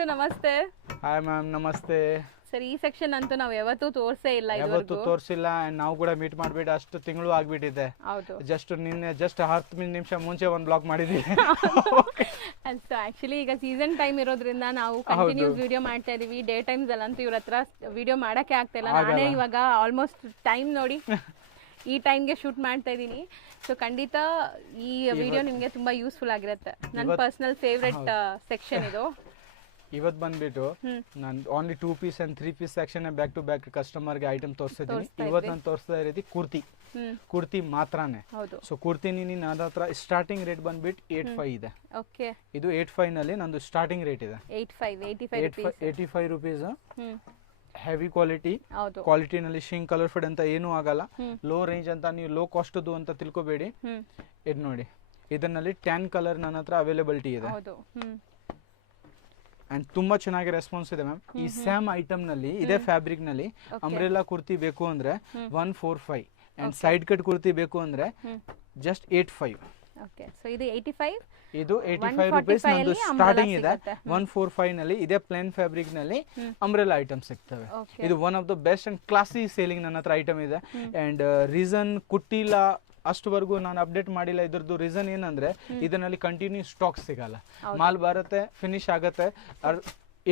Sir ನಮಸ್ತೆ. Hi ma'am, ನಮಸ್ತೆ. Sir ಈ ಸೆಕ್ಷನ್ ಅಂತೂ ನಾವು ಯಾವತ್ತೂ ತೋರಿಸೇ ಇಲ್ಲ, ಯಾವತ್ತೂ ತೋರಿಸಿಲ್ಲ. ನಾವು ಕೂಡ ಮೀಟ್ ಮಾಡ್ಬಿಟ್ಟು ಅಷ್ಟು ತಿಂಗಳು ಆಗ್ಬಿಟ್ಟಿದೆ. ಹೌದು, ನಿನ್ನೆ ಜಸ್ಟ್ 10 ನಿಮಿಷ ಮುಂಚೆ ಒಂದು ಬ್ಲಾಗ್ ಮಾಡಿದ್ದೀವಿ. ಸೊ ಆಕ್ಚುಲಿ ಈಗ ಸೀಸನ್ ಟೈಮ್ ಇರೋದ್ರಿಂದ ನಾವು ಕಂಟಿನ್ಯೂಸ್ ವಿಡಿಯೋ ಮಾಡ್ತಾ ಇದೀವಿ. ಡೇ ಟೈಮ್ಸ್ ಅಲ್ಲಂತೂ ಇವ್ರ ಹತ್ರ ವಿಡಿಯೋ ಮಾಡಕ್ಕೆ ಆಗ್ತಾ ಇಲ್ಲ. ನಾನೇ ಇವಾಗ ಆಲ್ಮೋಸ್ಟ್ ಟೈಮ್ ನೋಡಿ ಈ ಟೈಮ್ಗೆ ಶೂಟ್ ಮಾಡ್ತಾ ಇದ್ದೀನಿ. ಸೊ ಖಂಡಿತ ಈ ವಿಡಿಯೋ ನಿಮಗೆ ತುಂಬಾ ಯೂಸ್ಫುಲ್ ಆಗಿರುತ್ತೆ. ನನ್ನ ಪರ್ಸನಲ್ ಫೇವ್ರೆಟ್ ಸೆಕ್ಷನ್ ಇದು. ಇವತ್ತು ಬಂದ್ಬಿಟ್ಟು ನಾನು only 2 piece and 3 piece section back to back ಕಸ್ಟಮರ್ಗೆ ಐಟಮ್ ತೋರಿಸ್ತಿದ್ದೀನಿ. ಇವತ್ತು ನಾನು ತೋರಿಸ್ತಾ ಇರೋದು ಕುರ್ತಿ ಮಾತ್ರನೇ. ಸೊ ಕುರ್ತಿ ನನ್ನ ಹತ್ರ ಸ್ಟಾರ್ಟಿಂಗ್ ರೇಟ್ ಬಂದ್ಬಿಟ್ಟು 85 ಇದೆ. ಇದು 85 ನಲ್ಲಿ ನಂದು ಸ್ಟಾರ್ಟಿಂಗ್ ರೇಟ್ ಇದೆ. 85 ರುಪೀಸ್. ಹೆವಿ ಕ್ವಾಲಿಟಿನಲ್ಲಿ ಶಿಂಕ್ ಕಲರ್ ಫಿಡ್ ಅಂತ ಏನೂ ಆಗಲ್ಲ. ಲೋ ರೇಂಜ್ ಅಂತ ನೀವು ಲೋ ಕಾಸ್ಟ್ದು ಅಂತ ತಿಳ್ಕೊಬೇಡಿ. ಇದು ನೋಡಿ, ಇದರಲ್ಲಿ 10 ಕಲರ್ ನನ್ನ ಹತ್ರ ಅವೈಲೇಬಿಲಿಟಿ ಇದೆ. ಅಂಡ್ ತುಂಬಾ ಚೆನ್ನಾಗಿ ರೆಸ್ಪಾನ್ಸ್ ಇದೆ ಮ್ಯಾಮ್. ಈ ಸ್ಯಾಮ್ ಐಟಮ್ ನಲ್ಲಿ ಇದೇ ಫ್ಯಾಬ್ರಿಕ್ ನಲ್ಲಿ ಅಂಬ್ರೆಲಾ ಕುರ್ತಿ ಬೇಕು ಅಂದ್ರೆ 145 ಅಂಡ್ ಸೈಡ್ ಕಟ್ ಕುರ್ತಿ ಬೇಕು ಅಂದ್ರೆ ಜಸ್ಟ್ 85. ಇದು 85 ರುಪೀಸ್ ನಂದು ಸ್ಟಾರ್ಟಿಂಗ್ ಇದೆ. 145 ನಲ್ಲಿ ಇದೇ ಪ್ಲೇನ್ ಫ್ಯಾಬ್ರಿಕ್ ನಲ್ಲಿ ಅಂಬ್ರೆಲಾ ಐಟಮ್ ಸಿಗ್ತವೆ. ಇದು one of the best and classy selling ನನ್ನ ಹತ್ರ ಐಟಮ್ ಇದೆ. ಅಂಡ್ ರೀಸನ್ ಕುಟ್ಟಿಲ್ಲ ಅಷ್ಟವರೆಗೂ ನಾನು ಅಪ್ಡೇಟ್ ಮಾಡಿಲ್ಲ. ಇದ್ರದ್ದು ರೀಸನ್ ಏನಂದ್ರೆ ಇದರಲ್ಲಿ ಕಂಟಿನ್ಯೂ ಸ್ಟಾಕ್ ಸಿಗಲ್ಲ. ಮಾಲ್ ಬರುತ್ತೆ, ಫಿನಿಶ್ ಆಗುತ್ತೆ.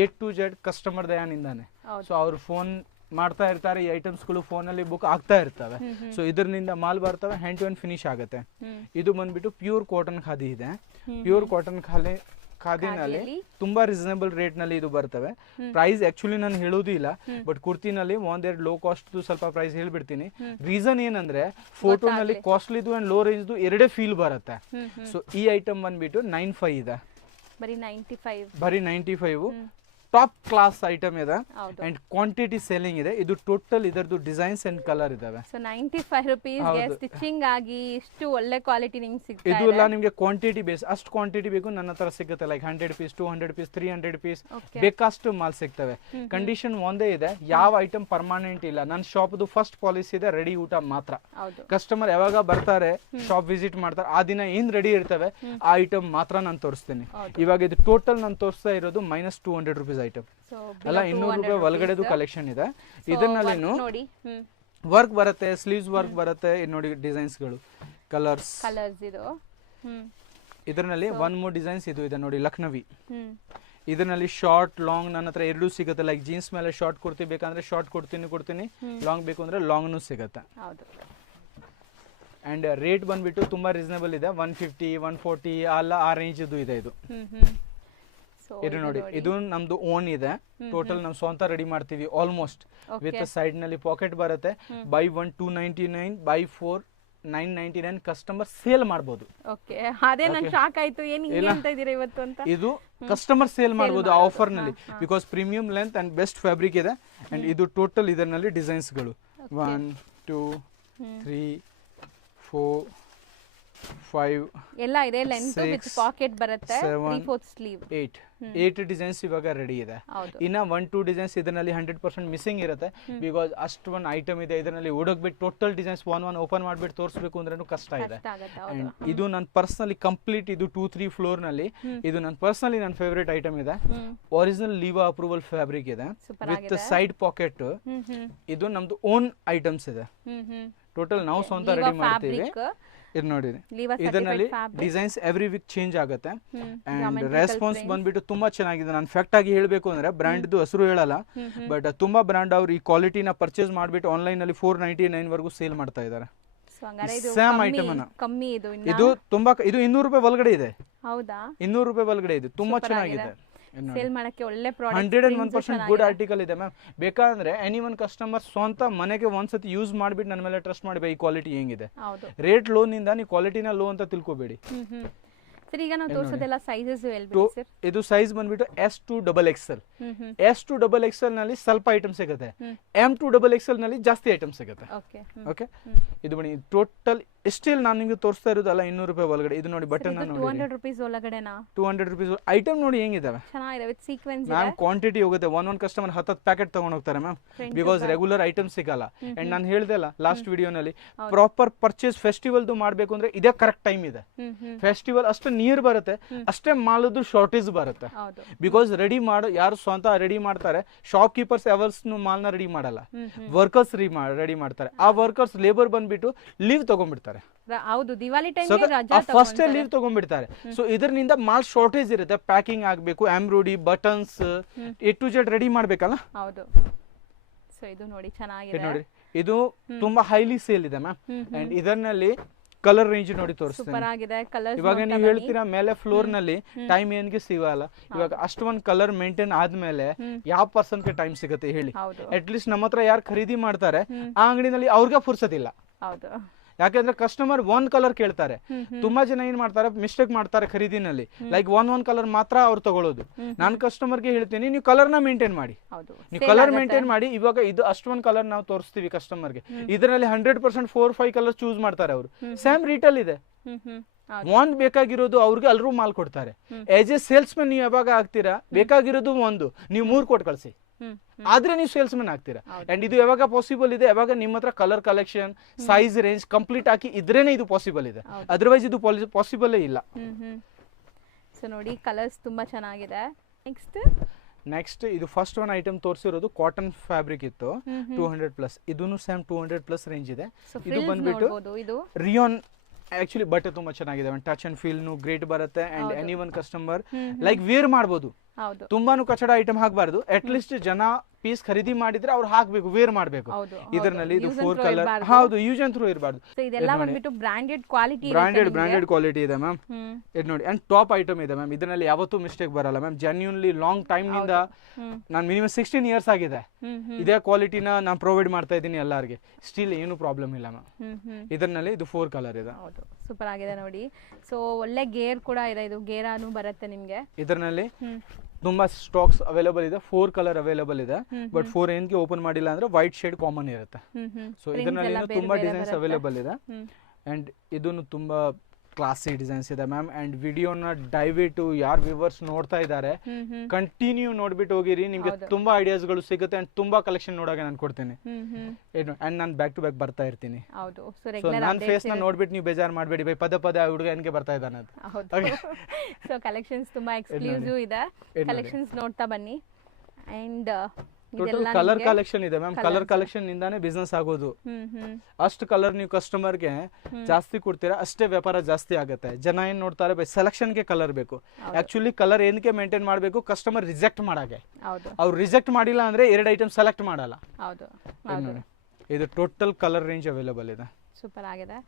A to Z ಕಸ್ಟಮರ್ ದಯಾನಿಂದಾನೆ. ಸೊ ಅವ್ರು ಫೋನ್ ಮಾಡ್ತಾ ಇರ್ತಾರೆ, ಈ ಐಟಮ್ಸ್ಗಳು ಫೋನಲ್ಲಿ ಬುಕ್ ಆಗ್ತಾ ಇರ್ತವೆ. ಸೊ ಇದರಿಂದ ಮಾಲ್ ಬರ್ತವೆ, ಹ್ಯಾಂಡ್ ಟು ಹ್ಯಾಂಡ್ ಫಿನಿಶ್ ಆಗುತ್ತೆ. ಇದು ಬಂದ್ಬಿಟ್ಟು ಪ್ಯೂರ್ ಕಾಟನ್ ಖಾದಿ ಇದೆ. ಪ್ಯೂರ್ ಕಾಟನ್ ಖಾದಿನಲ್ಲಿ ತುಂಬಾ ರೀಸನಬಲ್ ರೇಟ್ ನಲ್ಲಿ ಇದು ಬರ್ತವೆ. ಪ್ರೈಸ್ ಆಕ್ಚುಲಿ ನಾನು ಹೇಳೋದು ಇಲ್ಲ, ಬಟ್ ಕುರ್ತಿನಲ್ಲಿ ಒಂದೆರಡು ಲೋ ಕಾಸ್ಟ್ ಸ್ವಲ್ಪ ಪ್ರೈಸ್ ಹೇಳ್ಬಿಡ್ತೀನಿ. ರೀಸನ್ ಏನಂದ್ರೆ ಫೋಟೋನಲ್ಲಿ ಕಾಸ್ಟ್ಲಿದು ಅಂಡ್ ಲೋ ರೇಂಜ್ ಎರಡೇ ಫೀಲ್ ಬರುತ್ತೆ. ಸೊ ಈ ಐಟಮ್ ಬಂದ್ಬಿಟ್ಟು 95 ಇದೆ. ಬರೀ 95 ಟಾಪ್ ಕ್ಲಾಸ್ ಐಟಮ್ ಇದೆ ಅಂಡ್ ಕ್ವಾಂಟಿಟಿ ಸೇಲಿಂಗ್ ಇದೆ. ಇದು ಟೋಟಲ್ ಇದರದ್ದು ಡಿಸೈನ್ಸ್ ಅಂಡ್ ಕಲರ್ ಇದಾವೆ. ಸೊ 95 ರೂಪೀಸ್ಗೆ ಸ್ಟಿಚಿಂಗ್ ಆಗಿ ಇಷ್ಟು ಒಳ್ಳೆ ಕ್ವಾಲಿಟಿ ನಿಮಗೆ ಸಿಗ್ತಾ ಇದೆ. ಇದು ಎಲ್ಲ ನಿಮಗೆ ಕ್ವಾಂಟಿಟಿ ಬೇಸ್. ಅಷ್ಟು ಕ್ವಾಂಟಿಟಿ ಬೇಕು ನನ್ನ ಹತ್ರ ಸಿಗುತ್ತೆ. ಲೈಕ್ 100 ಪೀಸ್, 200 ಪೀಸ್, 300 ಪೀಸ್ ಬೇಕಷ್ಟು ಮಾಲ್ ಸಿಗ್ತವೆ. ಕಂಡೀಷನ್ ಒಂದೇ ಇದೆ, ಯಾವ ಐಟಮ್ ಪರ್ಮನೆಂಟ್ ಇಲ್ಲ. ನನ್ನ ಶಾಪ್ದು ಫಸ್ಟ್ ಪಾಲಿಸಿ ಇದೆ, ರೆಡಿ ಊಟ ಮಾತ್ರ. ಕಸ್ಟಮರ್ ಯಾವಾಗ ಬರ್ತಾರೆ, ಶಾಪ್ ವಿಸಿಟ್ ಮಾಡ್ತಾರೆ, ಆ ದಿನ ಏನ್ ರೆಡಿ ಇರ್ತವೆ ಆ ಐಟಮ್ ಮಾತ್ರ ನಾನು ತೋರಿಸ್ತೀನಿ. ಇವಾಗ ಇದು ಟೋಟಲ್ ನಾನು ತೋರಿಸ್ತಾ ಇರೋದು -200 ರೂಪೀಸ್ ಐಟಮ್ ಅಲ್ಲ, 200 ರೂಪಾಯಿ ಒಳಗಡೆದು ಕಲೆಕ್ಷನ್ ಇದೆ. ಇದರಲ್ಲಿ ವರ್ಕ್ ಬರುತ್ತೆ, ಸ್ಲೀವ್ಸ್ ವರ್ಕ್ ಬರುತ್ತೆ. ನೋಡಿ ಡಿಸೈನ್ಸ್ಗಳು, ಕಲರ್ಸ್ ಇದು. ಇದರಲ್ಲಿ ಒನ್ ಮೋರ್ ಡಿಸೈನ್ಸ್ ಇದು ಇದೆ ನೋಡಿ, ಲಕ್ನವಿ. ಇದರಲ್ಲಿ ಶಾರ್ಟ್ ಲಾಂಗ್ ನನ್ನ ಹತ್ರ ಎರಡೂ ಸಿಗುತ್ತೆ. ಲೈಕ್ ಜೀನ್ಸ್ ಮೇಲೆ ಶಾರ್ಟ್ ಕುರ್ತಿ ಬೇಕಂದ್ರೆ ಶಾರ್ಟ್ ಕೊಡ್ತೀನಿ, ಲಾಂಗ್ ಬೇಕು ಅಂದ್ರೆ ಲಾಂಗ್ನು ಸಿಗುತ್ತೆ. ಅಂಡ್ ರೇಟ್ ಬಂದ್ಬಿಟ್ಟು ತುಂಬಾ ರೀಸನಬಲ್ ಇದೆ. 150, 140 ಅಲ್ಲ, ಆ ರೇಂಜ್ ಇದೆ. ಇದು ನೋಡಿ, ಇದು ನಮ್ದು ಓನ್ ಇದೆ. ಟೋಟಲ್ ನಾವು ಸ್ವಂತ ರೆಡಿ ಮಾಡ್ತೀವಿ ಆಲ್ಮೋಸ್ಟ್. ವಿತ್ ಸೈಡ್ ನಲ್ಲಿ ಪಾಕೆಟ್ ಬರುತ್ತೆ. ಬೈ 1 299, ಬೈ 4 999 ಕಸ್ಟಮರ್ ಸೇಲ್ ಮಾಡಬಹುದು. ಇದು ಕಸ್ಟಮರ್ ಸೇಲ್ ಮಾಡಬಹುದು ಆಫರ್ ನಲ್ಲಿ, because premium length and best fabric ಇದೆ. ಅಂಡ್ ಇದು ಟೋಟಲ್ ಇದರಲ್ಲಿ ಡಿಸೈನ್ಸ್ ಗಳು 1 2 3 4 5 ಎಲ್ಲ ಇದೆ. ಲೆಂತ್ ವಿತ್ ಪಾಕೆಟ್ ಬರುತ್ತೆ. 3/4 ಸ್ಲೀವ್ 8 ಡಿಸೈನ್ಸ್ ಇವಾಗ ರೆಡಿ ಇದೆ. ಇನ್ನ 1-2 ಡಿಸೈನ್ಸ್ ಇದರಲ್ಲಿ 100% ಮಿಸ್ಸಿಂಗ್ ಇರುತ್ತೆ. ಬಿಕಾಸ್ ಅಷ್ಟು ಒಂದು ಐಟಮ್ ಇದೆ. ಇದರಲ್ಲಿ ಹುಡುಕ್ಬಿಟ್ಟು ಟೋಟಲ್ ಡಿಸೈನ್ಸ್ ಒನ್ ಓಪನ್ ಮಾಡ್ಬಿಟ್ಟು ತೋರಿಸಬೇಕು ಅಂದ್ರೂ ಕಷ್ಟ ಇದೆ. ಇದು ನನ್ನ ಪರ್ಸನಲಿ ಕಂಪ್ಲೀಟ್ ಇದು 2-3 ಫ್ಲೋರ್ ನಲ್ಲಿ ಇದು ನನ್ನ ಪರ್ಸನಲಿ ನನ್ನ ಫೇವರೇಟ್ ಐಟಮ್ ಇದೆ. ಒರಿಜಿನಲ್ ಲೀವಾ ಅಪ್ರೂವಲ್ ಫ್ಯಾಬ್ರಿಕ್ ಇದೆ ವಿತ್ ಸೈಡ್ ಪಾಕೆಟ್. ಇದು ನಮ್ದು ಓನ್ ಐಟಮ್ಸ್ ಇದೆ. ಟೋಟಲ್ ನಾವು ಸ್ವಂತ ರೆಡಿ ಮಾಡ್ತೀವಿ. ಇದು ನೋಡಿ, ಇದರಲ್ಲಿ ಡಿಸೈನ್ಸ್ ಎವ್ರಿ ವೀಕ್ ಚೇಂಜ್ ಆಗುತ್ತೆ. ಅಂಡ್ ರೆಸ್ಪಾನ್ಸ್ ಬಂದ್ಬಿಟ್ಟು ತುಂಬಾ ಚೆನ್ನಾಗಿದೆ. ನಾನು ಫ್ಯಾಕ್ಟ್ ಆಗಿ ಹೇಳಬೇಕು ಅಂದ್ರೆ ಬ್ರ್ಯಾಂಡ್ ಹೆಸರು ಹೇಳಲ್ಲ, ಬಟ್ ತುಂಬಾ ಬ್ರ್ಯಾಂಡ್ ಅವ್ರು ಈ ಕ್ವಾಲಿಟಿನ ಪರ್ಚೇಸ್ ಮಾಡ್ಬಿಟ್ಟು ಆನ್ಲೈನ್ ನಲ್ಲಿ 499 ವರೆಗೂ ಸೇಲ್ ಮಾಡ್ತಾ ಇದ್ದಾರೆ. ಸೇಮ್ ಐಟಮ್ ಇದು ತುಂಬಾ, ಇದು 200 ರೂಪಾಯಿ ಒಳಗಡೆ ಇದೆ. 200 ರೂಪಾಯಿ ಒಳಗಡೆ ಇದೆ. ತುಂಬಾ ಚೆನ್ನಾಗಿದೆ. ಸೇಲ್ ಮಾಡಕ್ಕೆ ಒಳ್ಳೆ ಪ್ರಾಡಕ್ಟ್, 101% ಗುಡ್ ಆರ್ಟಿಕಲ್ ಇದೆ ಮ್ಯಾಮ್. ಬೇಕಾದ್ರೆ ಎನಿ ಒನ್ ಕಸ್ಟಮರ್ ಸ್ವಂತ ಮನೆಗೆ ಒಂದ್ಸತಿ ಯೂಸ್ ಮಾಡ್ಬಿಟ್ಟು ನನ್ನ ಮೇಲೆ ಟ್ರಸ್ಟ್ ಮಾಡಿ, ಈ ಕ್ವಾಲಿಟಿ ಹೆಂಗಿದೆ. ರೇಟ್ ಲೋ ನಿಂದ ನೀವು ಕ್ವಾಲಿಟಿನ ಲೋ ಅಂತ ತಿಳ್ಕೊಬೇಡಿ. ಸರ್ ಈಗ ನಾವು ತೋರಿಸೋದೆಲ್ಲ ಸೈಜಸ್ ಹೇಳ್ಬಿಡಿ ಸರ್. ಇದು ಸೈಜ್ ಬಂದ್ಬಿಟ್ಟು S to XXL. S to XXL ನಲ್ಲಿ ಸ್ವಲ್ಪ ಐಟಮ್ ಸಿಗುತ್ತೆ. M to XXL ನಲ್ಲಿ ಜಾಸ್ತಿ ಐಟಮ್ ಸಿಗುತ್ತೆ. ಓಕೆ, ಇದು ಬನ್ನಿ, ಟೋಟಲ್ ಸ್ಟಿಲ್ ನಾನು ನಿಮಗೆ ತೋರಿಸ್ತಾ ಇರೋದಲ್ಲ 200 ರೂಪಾಯಿ ಒಳಗಡೆ. ಇದು ನೋಡಿ ಬಟನ್ ನೋಡಿ 200 ರೂಪೀಸ್ ಒಳಗಡೆನಾ? 200 ರೂಪೀಸ್ ಐಟಮ್ ನೋಡಿ ಹೆಂಗಿದಾವೆ. ಚೆನ್ನಾಗಿದೆ ವಿತ್ ಸೀಕ್ವೆನ್ಸ್ ಇದೆ. ಮ್ಯಾಮ್ ಕ್ವಾಂಟಿಟಿ ಹೋಗುತ್ತೆ. ಒಂದೊಂದು ಕಸ್ಟಮರ್ 10 ಪ್ಯಾಕೆಟ್ ತಗೊಂಡು ಹೋಗ್ತಾರೆ ಮ್ಯಾಮ್, ಬಿಕಾಸ್ ರೆಗ್ಯುಲರ್ ಐಟಮ್ ಸಿಗಲ್ಲ. ಅಂಡ್ ನಾನು ಹೇಳ್ದೆ ಅಲ್ಲ ಲಾಸ್ಟ್ ವಿಡಿಯೋನಲ್ಲಿ, ಪ್ರಾಪರ್ ಪರ್ಚೇಸ್ ಫೆಸ್ಟಿವಲ್ದು ಮಾಡಬೇಕು ಅಂದ್ರೆ ಇದೇ ಕರೆಕ್ಟ್ ಟೈಮ್ ಇದೆ. ಫೆಸ್ಟಿವಲ್ ಅಷ್ಟು ನಿಯರ್ ಬರುತ್ತೆ, ಅಷ್ಟೇ ಮಾಲದ್ದು ಶಾರ್ಟೇಜ್ ಬರುತ್ತೆ. ಬಿಕಾಸ್ ರೆಡಿ ಮಾಡೋ ಯಾರು ಸ್ವಂತ ರೆಡಿ ಮಾಡ್ತಾರೆ, ಶಾಪ್ ಕೀಪರ್ಸ್ ಅವರ್ಸ್ ಮಾಲ್ನ ರೆಡಿ ಮಾಡಲ್ಲ, ವರ್ಕರ್ಸ್ ರೆಡಿ ಮಾಡ್ತಾರೆ. ಆ ವರ್ಕರ್ಸ್ ಲೇಬರ್ ಬಂದ್ಬಿಟ್ಟು ಲೀವ್ ತಗೊಂಡ್ಬಿಡ್ತಾರೆ. ಹೌದು, ದಿವಾಲಿ ಟೈಮ್ ರಜಾ ಫಸ್ಟ್ ಲೀವ್ ತಗೊಂಡ್ಬಿಡ್ತಾರೆ. ಸೊ ಇದರಿಂದ ಮಾಲ್ ಶಾರ್ಟೇಜ್ ಇರುತ್ತೆ. ಪ್ಯಾಕಿಂಗ್ ಆಗಬೇಕು, embroidery, buttons, A to Z ready ಮಾಡ್ಬೇಕಲ್ಲ. ಹೌದು. ಸೊ ಇದು ನೋಡಿ ಚೆನ್ನಾಗಿದೆ ನೋಡಿ, ಇದು ತುಂಬಾ ಹೈಲಿ ಸೇಲ್ ಇದೆ ಮ್ಯಾಮ್. ಅಂಡ್ ಇದರಲ್ಲಿ ಕಲರ್ ರೇಂಜ್ ನೋಡಿ ತೋರಿಸ್ತೀನಿ. ಸೂಪರ್ ಆಗಿದೆ ಕಲರ್ಸ್. ಇವಾಗ ನೀವು ಹೇಳ್ತೀರಾ ಮೇಲೆ ಫ್ಲೋರ್ ನಲ್ಲಿ ಟೈಮ್ ಏನ್ಗೆ ಸಿಗಲ್ಲ. ಇವಾಗ ಅಷ್ಟೊಂದು ಕಲರ್ ಮೇಂಟೈನ್ ಆದ್ಮೇಲೆ ಯಾವ ಪರ್ಸನ್ಗೆ ಟೈಮ್ ಸಿಗುತ್ತೆ ಹೇಳಿ? ಅಟ್ ಲೀಸ್ಟ್ ನಮ್ಮ ಹತ್ರ ಯಾರು ಖರೀದಿ ಮಾಡ್ತಾರೆ ಆ ಅಂಗಡಿನಲ್ಲಿ ಅವ್ರಿಗೆ ಫುರ್ಸತಿಲ್ಲ. ಹೌದು, ಯಾಕಂದ್ರೆ ಕಸ್ಟಮರ್ ಒಂದ್ ಕಲರ್ ಕೇಳ್ತಾರೆ. ತುಂಬಾ ಜನ ಏನ್ ಮಾಡ್ತಾರೆ, ಮಿಸ್ಟೇಕ್ ಮಾಡ್ತಾರೆ ಖರೀದಿನಲ್ಲಿ. ಲೈಕ್ ಒಂದ್ ಕಲರ್ ಮಾತ್ರ ಅವ್ರು ತಗೊಳ್ಳೋದು. ನಾನು ಕಸ್ಟಮರ್ಗೆ ಹೇಳ್ತೀನಿ, ನೀವು ಕಲರ್ ನ ಮೇಂಟೈನ್ ಮಾಡಿ, ನೀವು ಕಲರ್ ಮೇಂಟೈನ್ ಮಾಡಿ. ಇವಾಗ ಇದು ಅಷ್ಟೊಂದು ಕಲರ್ ನಾವು ತೋರಿಸ್ತೀವಿ ಕಸ್ಟಮರ್ಗೆ. ಇದರಲ್ಲಿ 100% 4-5 ಕಲರ್ ಚೂಸ್ ಮಾಡ್ತಾರೆ ಅವರು. ಸೇಮ್ ರೇಟಲ್ ಇದೆ. ಒಂದ್ ಬೇಕಾಗಿರೋದು ಅವ್ರಿಗೆ ಎಲ್ಲರೂ ಮಾಲ್ ಕೊಡ್ತಾರೆ. ಆಸ್ ಎ ಸೇಲ್ಸ್ ಮ್ಯಾನ್ ನೀವು ಯಾವಾಗ ಆಗ್ತೀರಾ, ಬೇಕಾಗಿರೋದು ಒಂದು ನೀವು 3 ಕೊಟ್ಟು ಕಳಿಸಿ, ಆದ್ರೆ ನೀವು ಸೇಲ್ಸ್ ಮ್ಯಾನ್ ಆಗ್ತೀರಾ. ಅಂಡ್ ಇದು ಯಾವಾಗ ಪಾಸಿಬಲ್ ಇದೆ, ಯಾವಾಗ ನಿಮ್ಮ ಹತ್ರ colour collection, size range complete ಹಾಕಿ ಇದ್ರೇನೆ ಇದು ಪಾಸಿಬಲ್ ಇದೆ. ಅದರ್ವೈಸ್ ಇದು ಪಾಸಿಬಲ್ ಇಲ್ಲ. ಸೊ ನೋಡಿ ಕಲರ್ಸ್ ತುಂಬಾ ಚೆನ್ನಾಗಿದೆ. ನೆಕ್ಸ್ಟ್ ಇದು ಫಸ್ಟ್ ಒನ್ ಐಟಮ್ ತೋರಿಸಿರೋದು ಕಾಟನ್ ಫ್ಯಾಬ್ರಿಕ್ ಇತ್ತು, 200+. ಇದನ್ನು ಸೇಮ್ 200+ ರೇಂಜ್ ಇದೆ. ಇದು ಬಂದ್ಬಿಟ್ಟು ರಿಯಾನ್. ಆಕ್ಚುಲಿ ಬಟ್ಟೆ ತುಂಬಾ ಚೆನ್ನಾಗಿದೆ, ಟಚ್ ಅಂಡ್ ಫೀಲ್ ಗ್ರೇಟ್ ಬರುತ್ತೆ. And any one customer like where ಮಾಡಬಹುದು. ತುಂಬಾನು ಕಚಡ ಐಟಮ್ ಹಾಕಬಾರ್ದು. ಅಟ್ ಲೀಸ್ಟ್ ಜನ ಪೀಸ್ ಖರೀದಿ ಮಾಡಿದ್ರೆ ಅವ್ರು ಹಾಕ್ಬೇಕು, ವೇರ್ ಮಾಡಬೇಕು. ಇದರಲ್ಲಿ ಇದು 4 ಕಲರ್. ಹೌದು, ಯೂಸ್ ಅಂಡ್ ಥ್ರೋ ಇರಬಾರ್ದು. ಬ್ರಾಂಡೆಡ್ ಕ್ವಾಲಿಟಿ ಇದೆ ಮ್ಯಾಮ್. ಇದು ನೋಡಿ. ಅಂಡ್ ಟಾಪ್ ಐಟಮ್ ಇದೆ ಮ್ಯಾಮ್. ಇದರಲ್ಲಿ ಯಾವತ್ತೂ ಮಿಸ್ಟೇಕ್ ಬರಲ್ಲ ಮ್ಯಾಮ್. ಜೆನ್ಯೂನ್ಲಿ ಲಾಂಗ್ ಟೈಮ್ ನಿಂದ ನಾನು ಮಿನಿಮಮ್ 16 ಇಯರ್ಸ್ ಆಗಿದೆ ಇದೇ ಕ್ವಾಲಿಟಿನ ನಾನು ಪ್ರೊವೈಡ್ ಮಾಡ್ತಾ ಇದ್ದೀನಿ ಎಲ್ಲರಿಗೆ. ಸ್ಟಿಲ್ ಏನು ಪ್ರಾಬ್ಲಮ್ ಇಲ್ಲ ಮ್ಯಾಮ್. ಇದರಲ್ಲಿ ಇದು 4 ಕಲರ್ ಇದೆ. ಸೂಪರ್ ಆಗಿದೆ ನೋಡಿ. ಸೊ ಒಳ್ಳೆ ಗೇರ್ ಕೂಡ ಇದೆ. ಇದು ಗೇರಾನು ಬರುತ್ತೆ ನಿಮ್ಗೆ. ಇದರಲ್ಲಿ ತುಂಬಾ ಸ್ಟಾಕ್ಸ್ ಅವೈಲೇಬಲ್ ಇದೆ. 4 ಕಲರ್ ಅವೈಲೇಬಲ್ ಇದೆ. ಬಟ್ 4 ಏನ್ಗೆ ಓಪನ್ ಮಾಡಿಲ್ಲ ಅಂದ್ರೆ ವೈಟ್ ಶೇಡ್ ಕಾಮನ್ ಇರುತ್ತೆ. ಸೊ ಇದರಲ್ಲಿ ತುಂಬಾ ಡಿಸೈನ್ಸ್ ಅವೈಲೇಬಲ್ ಇದೆ. ಅಂಡ್ ಇದನ್ನು ತುಂಬಾ ಕ್ಲಾಸಿ ಡಿಸೈನ್ಸ್ ಇದೆ ಮ್ಯಾಮ್. ಅಂಡ್ ವಿಡಿಯೋನ ದಯವಿಟ್ಟು ಯಾರು ವ್ಯೂವರ್ಸ್ ನೋಡ್ತಾ ಇದ್ದಾರೆ ಕಂಟಿನ್ಯೂ ನೋಡ್ಬಿಟ್ಟು ಹೋಗಿರಿ, ನಿಮ್ಗೆ ತುಂಬಾ ಐಡಿಯಾಸ್ಗಳು ಸಿಗುತ್ತೆ. ಅಂಡ್ ತುಂಬಾ ಕಲೆಕ್ಷನ್ ನೋಡಾಗ ನಾನು ಕೊಡ್ತೀನಿ. ಅಂಡ್ ನಾನು ಬ್ಯಾಕ್ ಟು ಬ್ಯಾಕ್ ಬರ್ತಾ ಇರ್ತೀನಿ. ಸೊ ನನ್ನ ಫೇಸ್ ನ ನೋಡ್ಬಿಟ್ಟು ನೀವು ಬೇಜಾರು ಮಾಡಬೇಡಿ, ಬೈ ಪದೇ ಪದೇ ಆ ಹುಡುಗ ಏನ್ಗೆ ಬರ್ತಾ ಇದ್ದಾನೆ ಅಂತ. ಸೊ ಕಲೆಕ್ಷನ್ಸ್ ತುಂಬಾ ಎಕ್ಸ್ಕ್ಲೂಸಿವ್ ಇದೆ. ಕಲೆಕ್ಷನ್ಸ್ ನೋಡ್ತಾ ಬನ್ನಿ. ಅಂಡ್ ಟೋಟಲ್ ಕಲರ್ ಕಲೆಕ್ಷನ್ ಇದೆ ಮ್ಯಾಮ್. ಕಲರ್ ಕಲೆಕ್ಷನ್ ನಿಂದಾನೇ ಬಿಸ್ನೆಸ್ ಆಗೋದು. ಅಷ್ಟು ಕಲರ್ ನೀವು ಕಸ್ಟಮರ್ಗೆ ಜಾಸ್ತಿ ಕೊಡ್ತೀರಾ ಅಷ್ಟೇ ವ್ಯಾಪಾರ ಜಾಸ್ತಿ ಆಗುತ್ತೆ. ಜನ ಏನ್ ನೋಡ್ತಾರೆ, ಬೈ ಸೆಲೆಕ್ಷನ್ ಗೆ ಕಲರ್ ಬೇಕು. ಆಕ್ಚುಲಿ ಕಲರ್ ಏನಕ್ಕೆ ಮೇಂಟೈನ್ ಮಾಡಬೇಕು, ಕಸ್ಟಮರ್ ರಿಜೆಕ್ಟ್ ಮಾಡಾಗೆ. ಅವ್ರು ರಿಜೆಕ್ಟ್ ಮಾಡಿಲ್ಲ ಅಂದ್ರೆ 2 ಐಟಮ್ ಸೆಲೆಕ್ಟ್ ಮಾಡಲ್ಲ. ಇದು ಟೋಟಲ್ ಕಲರ್ ರೇಂಜ್ ಅವೈಲೇಬಲ್ ಇದೆ. ಸೂಪರ್ ಆಗಿದೆ.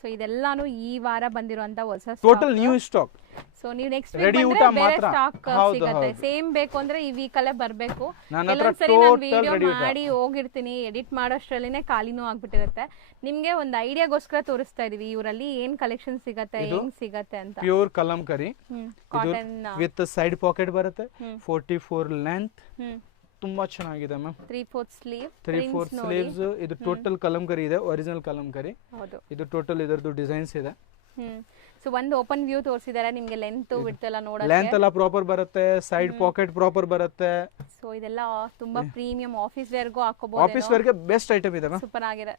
ಸೊ ಇದೆಲ್ಲಾನು ಈ ವಾರ ಬಂದಿರುವಂತ ಹೊಸ ಟೋಟಲ್ ನ್ಯೂ ಸ್ಟಾಕ್. ಸೊ ನೀವು ನೆಕ್ಸ್ಟ್ ವೀಕ್ ಬಂದ್ರೆ ಬೇರೆ ಸ್ಟಾಕ್ ಸಿಗುತ್ತೆ. ಸೇಮ್ ಬೇಕು ಅಂದ್ರೆ ಈ ವೀಕ್ ಅಲ್ಲೇ ಬರಬೇಕು. ಕೆಲವೊಂದ್ಸರಿ ನಾನು ವಿಡಿಯೋ ಮಾಡಿ ಹೋಗಿರ್ತೀನಿ, ಎಡಿಟ್ ಮಾಡೋಷ್ಟ್ರಲ್ಲಿನೇ ಖಾಲಿನೂ ಆಗ್ಬಿಟ್ಟಿರುತ್ತೆ. ನಿಮ್ಗೆ ಒಂದು ಐಡಿಯಾಗೋಸ್ಕರ ತೋರಿಸ್ತಾ ಇದೀವಿ ಇವರಲ್ಲಿ ಏನ್ ಕಲೆಕ್ಷನ್ ಸಿಗತ್ತೆ, ಏನ್ ಸಿಗತ್ತೆ ಅಂತ. Pure Kalamkari cotton with side packet ಬರುತ್ತೆ, 44 ಲೆಂತ್. ತುಂಬಾ ಚೆನ್ನಾಗಿದೆ ಮ್ಯಾಮ್. 3/4 ಸ್ಲೀವ್ಸ್. ಇದು ಟೋಟಲ್ ಕಲಂಕರಿ ಇದೆ, ಒರಿಜಿನಲ್ ಕಲಂಕರಿ. ಇದು ಟೋಟಲ್ ಇದರದು ಡಿಸೈನ್ಸ್ ಇದೆ. ಸೊ ಒಂದು ಓಪನ್ ವ್ಯೂ ತೋರಿಸಿದ್ದಾರೆ ನಿಮಗೆ. ಲೆಂತ್ ವಿಡ್ತ್ ಎಲ್ಲ ನೋಡಕ್ಕೆ ಲೆಂತ್ ಎಲ್ಲ ಪ್ರಾಪರ್ ಬರುತ್ತೆ, ಸೈಡ್ ಪಾಕೆಟ್ ಪ್ರಾಪರ್ ಬರುತ್ತೆ. ಸೊ ಇದೆಲ್ಲ ತುಂಬಾ ಪ್ರೀಮಿಯಂ ಆಫೀಸ್ ವೇರ್ಗೂ ಹಾಕೋಬಹುದು. ಆಫೀಸ್ ವೇರ್ಗೆ ಬೆಸ್ಟ್ ಐಟಮ್ ಇದೆ ಮ್ಯಾಮ್. ಸೂಪರ್ ಆಗಿದೆ.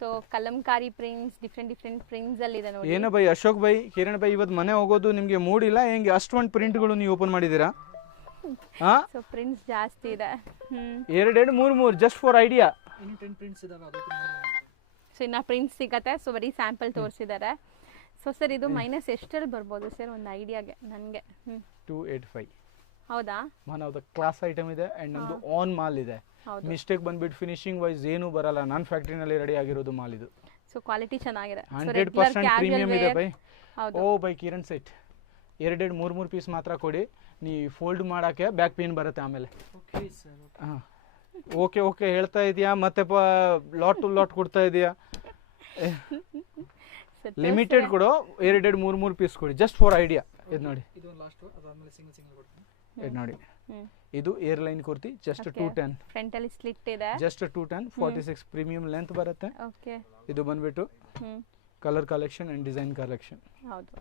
So Kalamkari prints, different prints ಅಲ್ಲಿ ಇದೆ ನೋಡಿ. ಏನು by Ashok by, Kiran by, ಇವತ್ತು ಮನೆ ಹೋಗೋದು ನಿಮ್ಗೆ ಮೂಡಿಲ್ಲ ಹೆಂಗೆ? ಅಷ್ಟೊಂದು ಪ್ರಿಂಟ್ಗಳು ನೀವು ಓಪನ್ ಮಾಡಿದೀರಾ? ಸೊ ಪ್ರಿಂಟ್ಸ್ ಜಾಸ್ತಿ ಇದೆ. 2 3 ಜಸ್ಟ್ ಫಾರ್ ಐಡಿಯಾ. ಇನ್ನು 10 ಪ್ರಿಂಟ್ಸ್ ಇದಾವೆ. ಸೊ ಇನ್ನ ಪ್ರಿಂಟ್ಸ್ ಸಿಗತ್ತೆ. ಸೊ ಬರೀ ಸ್ಯಾಂಪಲ್ ತೋರಿಸಿದ್ದಾರೆ. ಸೊ ಸರ್ ಇದು ಮೈನಸ್ ಎಷ್ಟಲ್ಲಿ ಬರ್ಬೋದು ಸರ್ ಒಂದು ಐಡಿಯಾಗೆ ನನಗೆ? 285. ಹೌದಾ? One of the class item ಇದೆ. ಅಂಡ್ ನಮ್ದು ಆನ್ ಮಾಲ್ ಇದೆ. ಮಿಸ್ಟೇಕ್ ಬಂದ್ಬಿಟ್ಟು ಫಿನಿಶಿಂಗ್ ವೈಸ್ ಏನು ಬರಲ್ಲ. ನನ್ನ ಫ್ಯಾಕ್ಟರಿನಲ್ಲಿ ರೆಡಿ ಆಗಿರೋದು ಮಾಲ್ ಇದು. ಸೊ ಕ್ವಾಲಿಟಿ ಚೆನ್ನಾಗಿದೆ. 100% ಪ್ರೀಮಿಯಂ ಇದೆ ಬೈ. ಓ ಬೈ ಕಿರಣ್ ಸೆಟ್ 2 3 ಪೀಸ್ ಮಾತ್ರ ಕೊಡಿ. ನೀ ಫೋಲ್ಡ್ ಮಾಡಕ್ಕೆ ಬ್ಯಾಕ್ ಪೇನ್ ಬರುತ್ತೆ ಆಮೇಲೆ. ಓಕೆ ಓಕೆ ಹೇಳ್ತಾ ಇದೀಯಾ, ಮತ್ತೆ ಲಾಟ್ ಟು ಲಾಟ್ ಕೊಡ್ತಾ ಇದೀಯಾ? ಲಿಮಿಟೆಡ್ ಕೊಡು. 2 3 ಪೀಸ್ ಕೊಡಿ, ಜಸ್ಟ್ ಫಾರ್ ಐಡಿಯಾ. ಇದು ನೋಡಿ, ಇದು ನೋಡಿ, ಇದು ಏರ್ಲೈನ್ ಕುರ್ತಿ. ಜಸ್ಟ್ 210. ಫ್ರಂಟ್ ಅಲ್ಲಿ ಸ್ಲಿಟ್ ಇದೆ. ಜಸ್ಟ್ 210, 46 ಪ್ರೀಮಿಯಂ ಲೆಂತ್ ಬರುತ್ತೆ. ಓಕೆ. ಇದು ಬಂದ್ಬಿಟ್ಟು colour collection and design collection. ಹೌದು.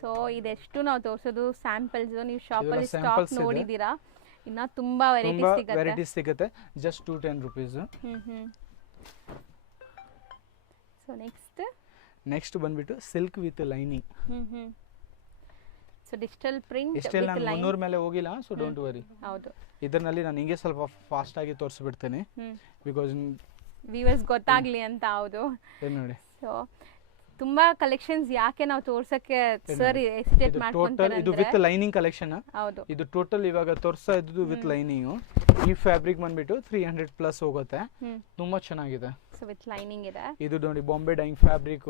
ಸೊ ಇದೆಷ್ಟು ನಾವು ತೋರಿಸೋದು ಸ್ಯಾಂಪಲ್ಸ್, ನೀವು ಶಾಪಲ್ಲಿ ಸ್ಟಾಕ್ samples ಇದೆ. ನೋಡಿದ್ದೀರಾ, ಇನ್ನ ತುಂಬಾ ತುಂಬಾ ವೆರೈಟೀಸ್ ಸಿಗುತ್ತೆ. ವೆರೈಟೀಸ್ ಸಿಗುತ್ತೆ, ಜಸ್ಟ್ 210 rupees. ಸೊ ನೆಕ್ಸ್ಟ್ ಬಂದ್ಬಿಟ್ಟು silk with lining. So digital print ಇಷ್ಟೆಲ್ಲ ನಾನು 300 ಮೇಲೆ ಹೋಗಿಲ್ಲ, ಸೊ ಡೋಂಟ್ ವರಿ. ಹೌದು. ಇದರಲ್ಲಿ ನಾನು ಹಿಂಗೆ ಸ್ವಲ್ಪ ಫಾಸ್ಟ್ ಆಗಿ ತೋರಿಸ್ಬಿಡ್ತೇನೆ ಬಿಕಾಸ್ ವ್ಯೂವರ್ಸ್ ಗೊತ್ತಾಗ್ಲಿ ಅಂತ. ಹೌದು. ಏನು ನೋಡಿ, ಸೊ ತುಂಬಾ ಕಲೆಕ್ಷನ್ಸ್ ಯಾಕೆ ನಾವು ತೋರ್ಸಕ್ಕೆ ಸರ್ ಎಸ್ಟೇಟ್ ಟೋಟಲ್ ಮಾಡ್ಕೊಂತಾರೆ ಇದು ವಿತ್ ಲೈನಿಂಗ್ ಕಲೆಕ್ಷನ್. ಹೌದು. ಇದು ಟೋಟಲ್ ಇವಾಗ ತೋರಿಸ್ತಾ ಇದ್ದು ವಿತ್ ಲೈನಿಂಗ್. ಈ ಫ್ಯಾಬ್ರಿಕ್ ಬಂದ್ಬಿಟ್ಟು 300 ಪ್ಲಸ್ ಹೋಗುತ್ತೆ, ತುಂಬಾ ಚೆನ್ನಾಗಿದೆ. ಸೊ ವಿತ್ ಲೈನಿಂಗ್ ಇದೆ. ಇದು ನೋಡಿ Bombay dyeing fabric,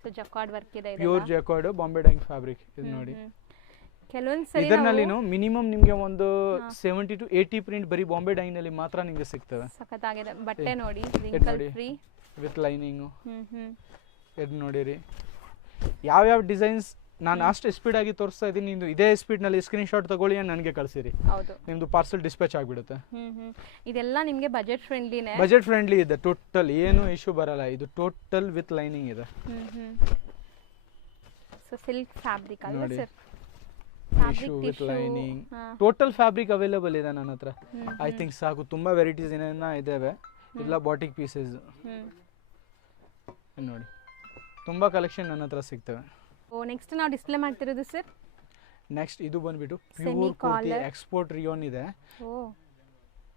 so jacquard work ಇದೆ, pure jacquard Bombay dyeing fabric. ಇದು ನೋಡಿ, ಕೆಲವೊಂದು ಸರಿ ಇದರಲ್ಲಿ ಮಿನಿಮಮ್ ನಿಮಗೆ ಒಂದು 70 to 80 ಪ್ರಿಂಟ್ ಬರೀ ಬಾಂಬೆ ಡೈಯಿಂಗ್ ನಲ್ಲಿ ಮಾತ್ರ ನಿಮಗೆ ಸಿಗ್ತವೆ. ಸಖತ್ತಾಗಿದೆ ಬಟ್ಟೆ ನೋಡಿ, ರಿಂಕಲ್ ಫ್ರೀ ವಿತ್ ಲೈನಿಂಗ್. ಇದು ನೋಡಿರಿ, ಯಾವ ಡಿಸೈನ್ಸ್ ನಾನು ಅಷ್ಟು ಸ್ಪೀಡ್ ಆಗಿ ತೋರಿಸ್ತಾ ಇದ್ದೀನಿ, ನೀವು ಇದೇ ಸ್ಪೀಡ್ ನಲ್ಲಿ ಸ್ಕ್ರೀನ್ ಶಾಟ್ ತಗೊಳ್ಳಿ ನನಗೆ ಕಳಿಸಿರಿ. ಹೌದು. ನಿಮ್ದು ಪಾರ್ಸಲ್ ಡಿಸ್ಪ್ಯಾಚ್ ಆಗಿಬಿಡುತ್ತೆ. ಇದೆಲ್ಲ ನಿಮಗೆ ಬಜೆಟ್ ಫ್ರೆಂಡ್ಲಿನೇ. ಬಜೆಟ್ ಫ್ರೆಂಡ್ಲಿ ಇದೆ, ಟೋಟಲ್ ಏನು ಇಶ್ಯೂ ಬರಲ್ಲ. ಇದು ಟೋಟಲ್ ವಿತ್ ಲೈನಿಂಗ್ ಇದೆ. ಸೊ ಸಿಲ್ಕ್ ಫ್ಯಾಬ್ರಿಕ್ ಅಲ್ವಾ ನೋಡಿ, sir? Tissue with lining, total fabric available ಇದೆ ನನ್ನ ಹತ್ರ. ಐ ಥಿಂಕ್ ಸಾಕು, ತುಂಬಾ ವೆರೈಟೀಸ್ ಏನೇನ ಇದಾವೆ. ಇಲ್ಲ ಬಾಟಿಕ್ ಪೀಸಸ್ ನೋಡಿ, ತುಂಬಾ ಕಲೆಕ್ಷನ್ ನನ್ನ ಹತ್ರ ಸಿಗ್ತವೆ. ನೆಕ್ಸ್ಟ್ ನಾವು ಡಿಸ್ಪ್ಲೇ ಮಾಡ್ತಿರೋದು ಸರ್, ನೆಕ್ಸ್ಟ್ ಇದು ಬಂದ್ಬಿಟ್ಟು ಪ್ಯೂರ್ ಕುರ್ತಿ ಎಕ್ಸ್ಪೋರ್ಟ್ ರಿಯೋನ್ ಇದೆ,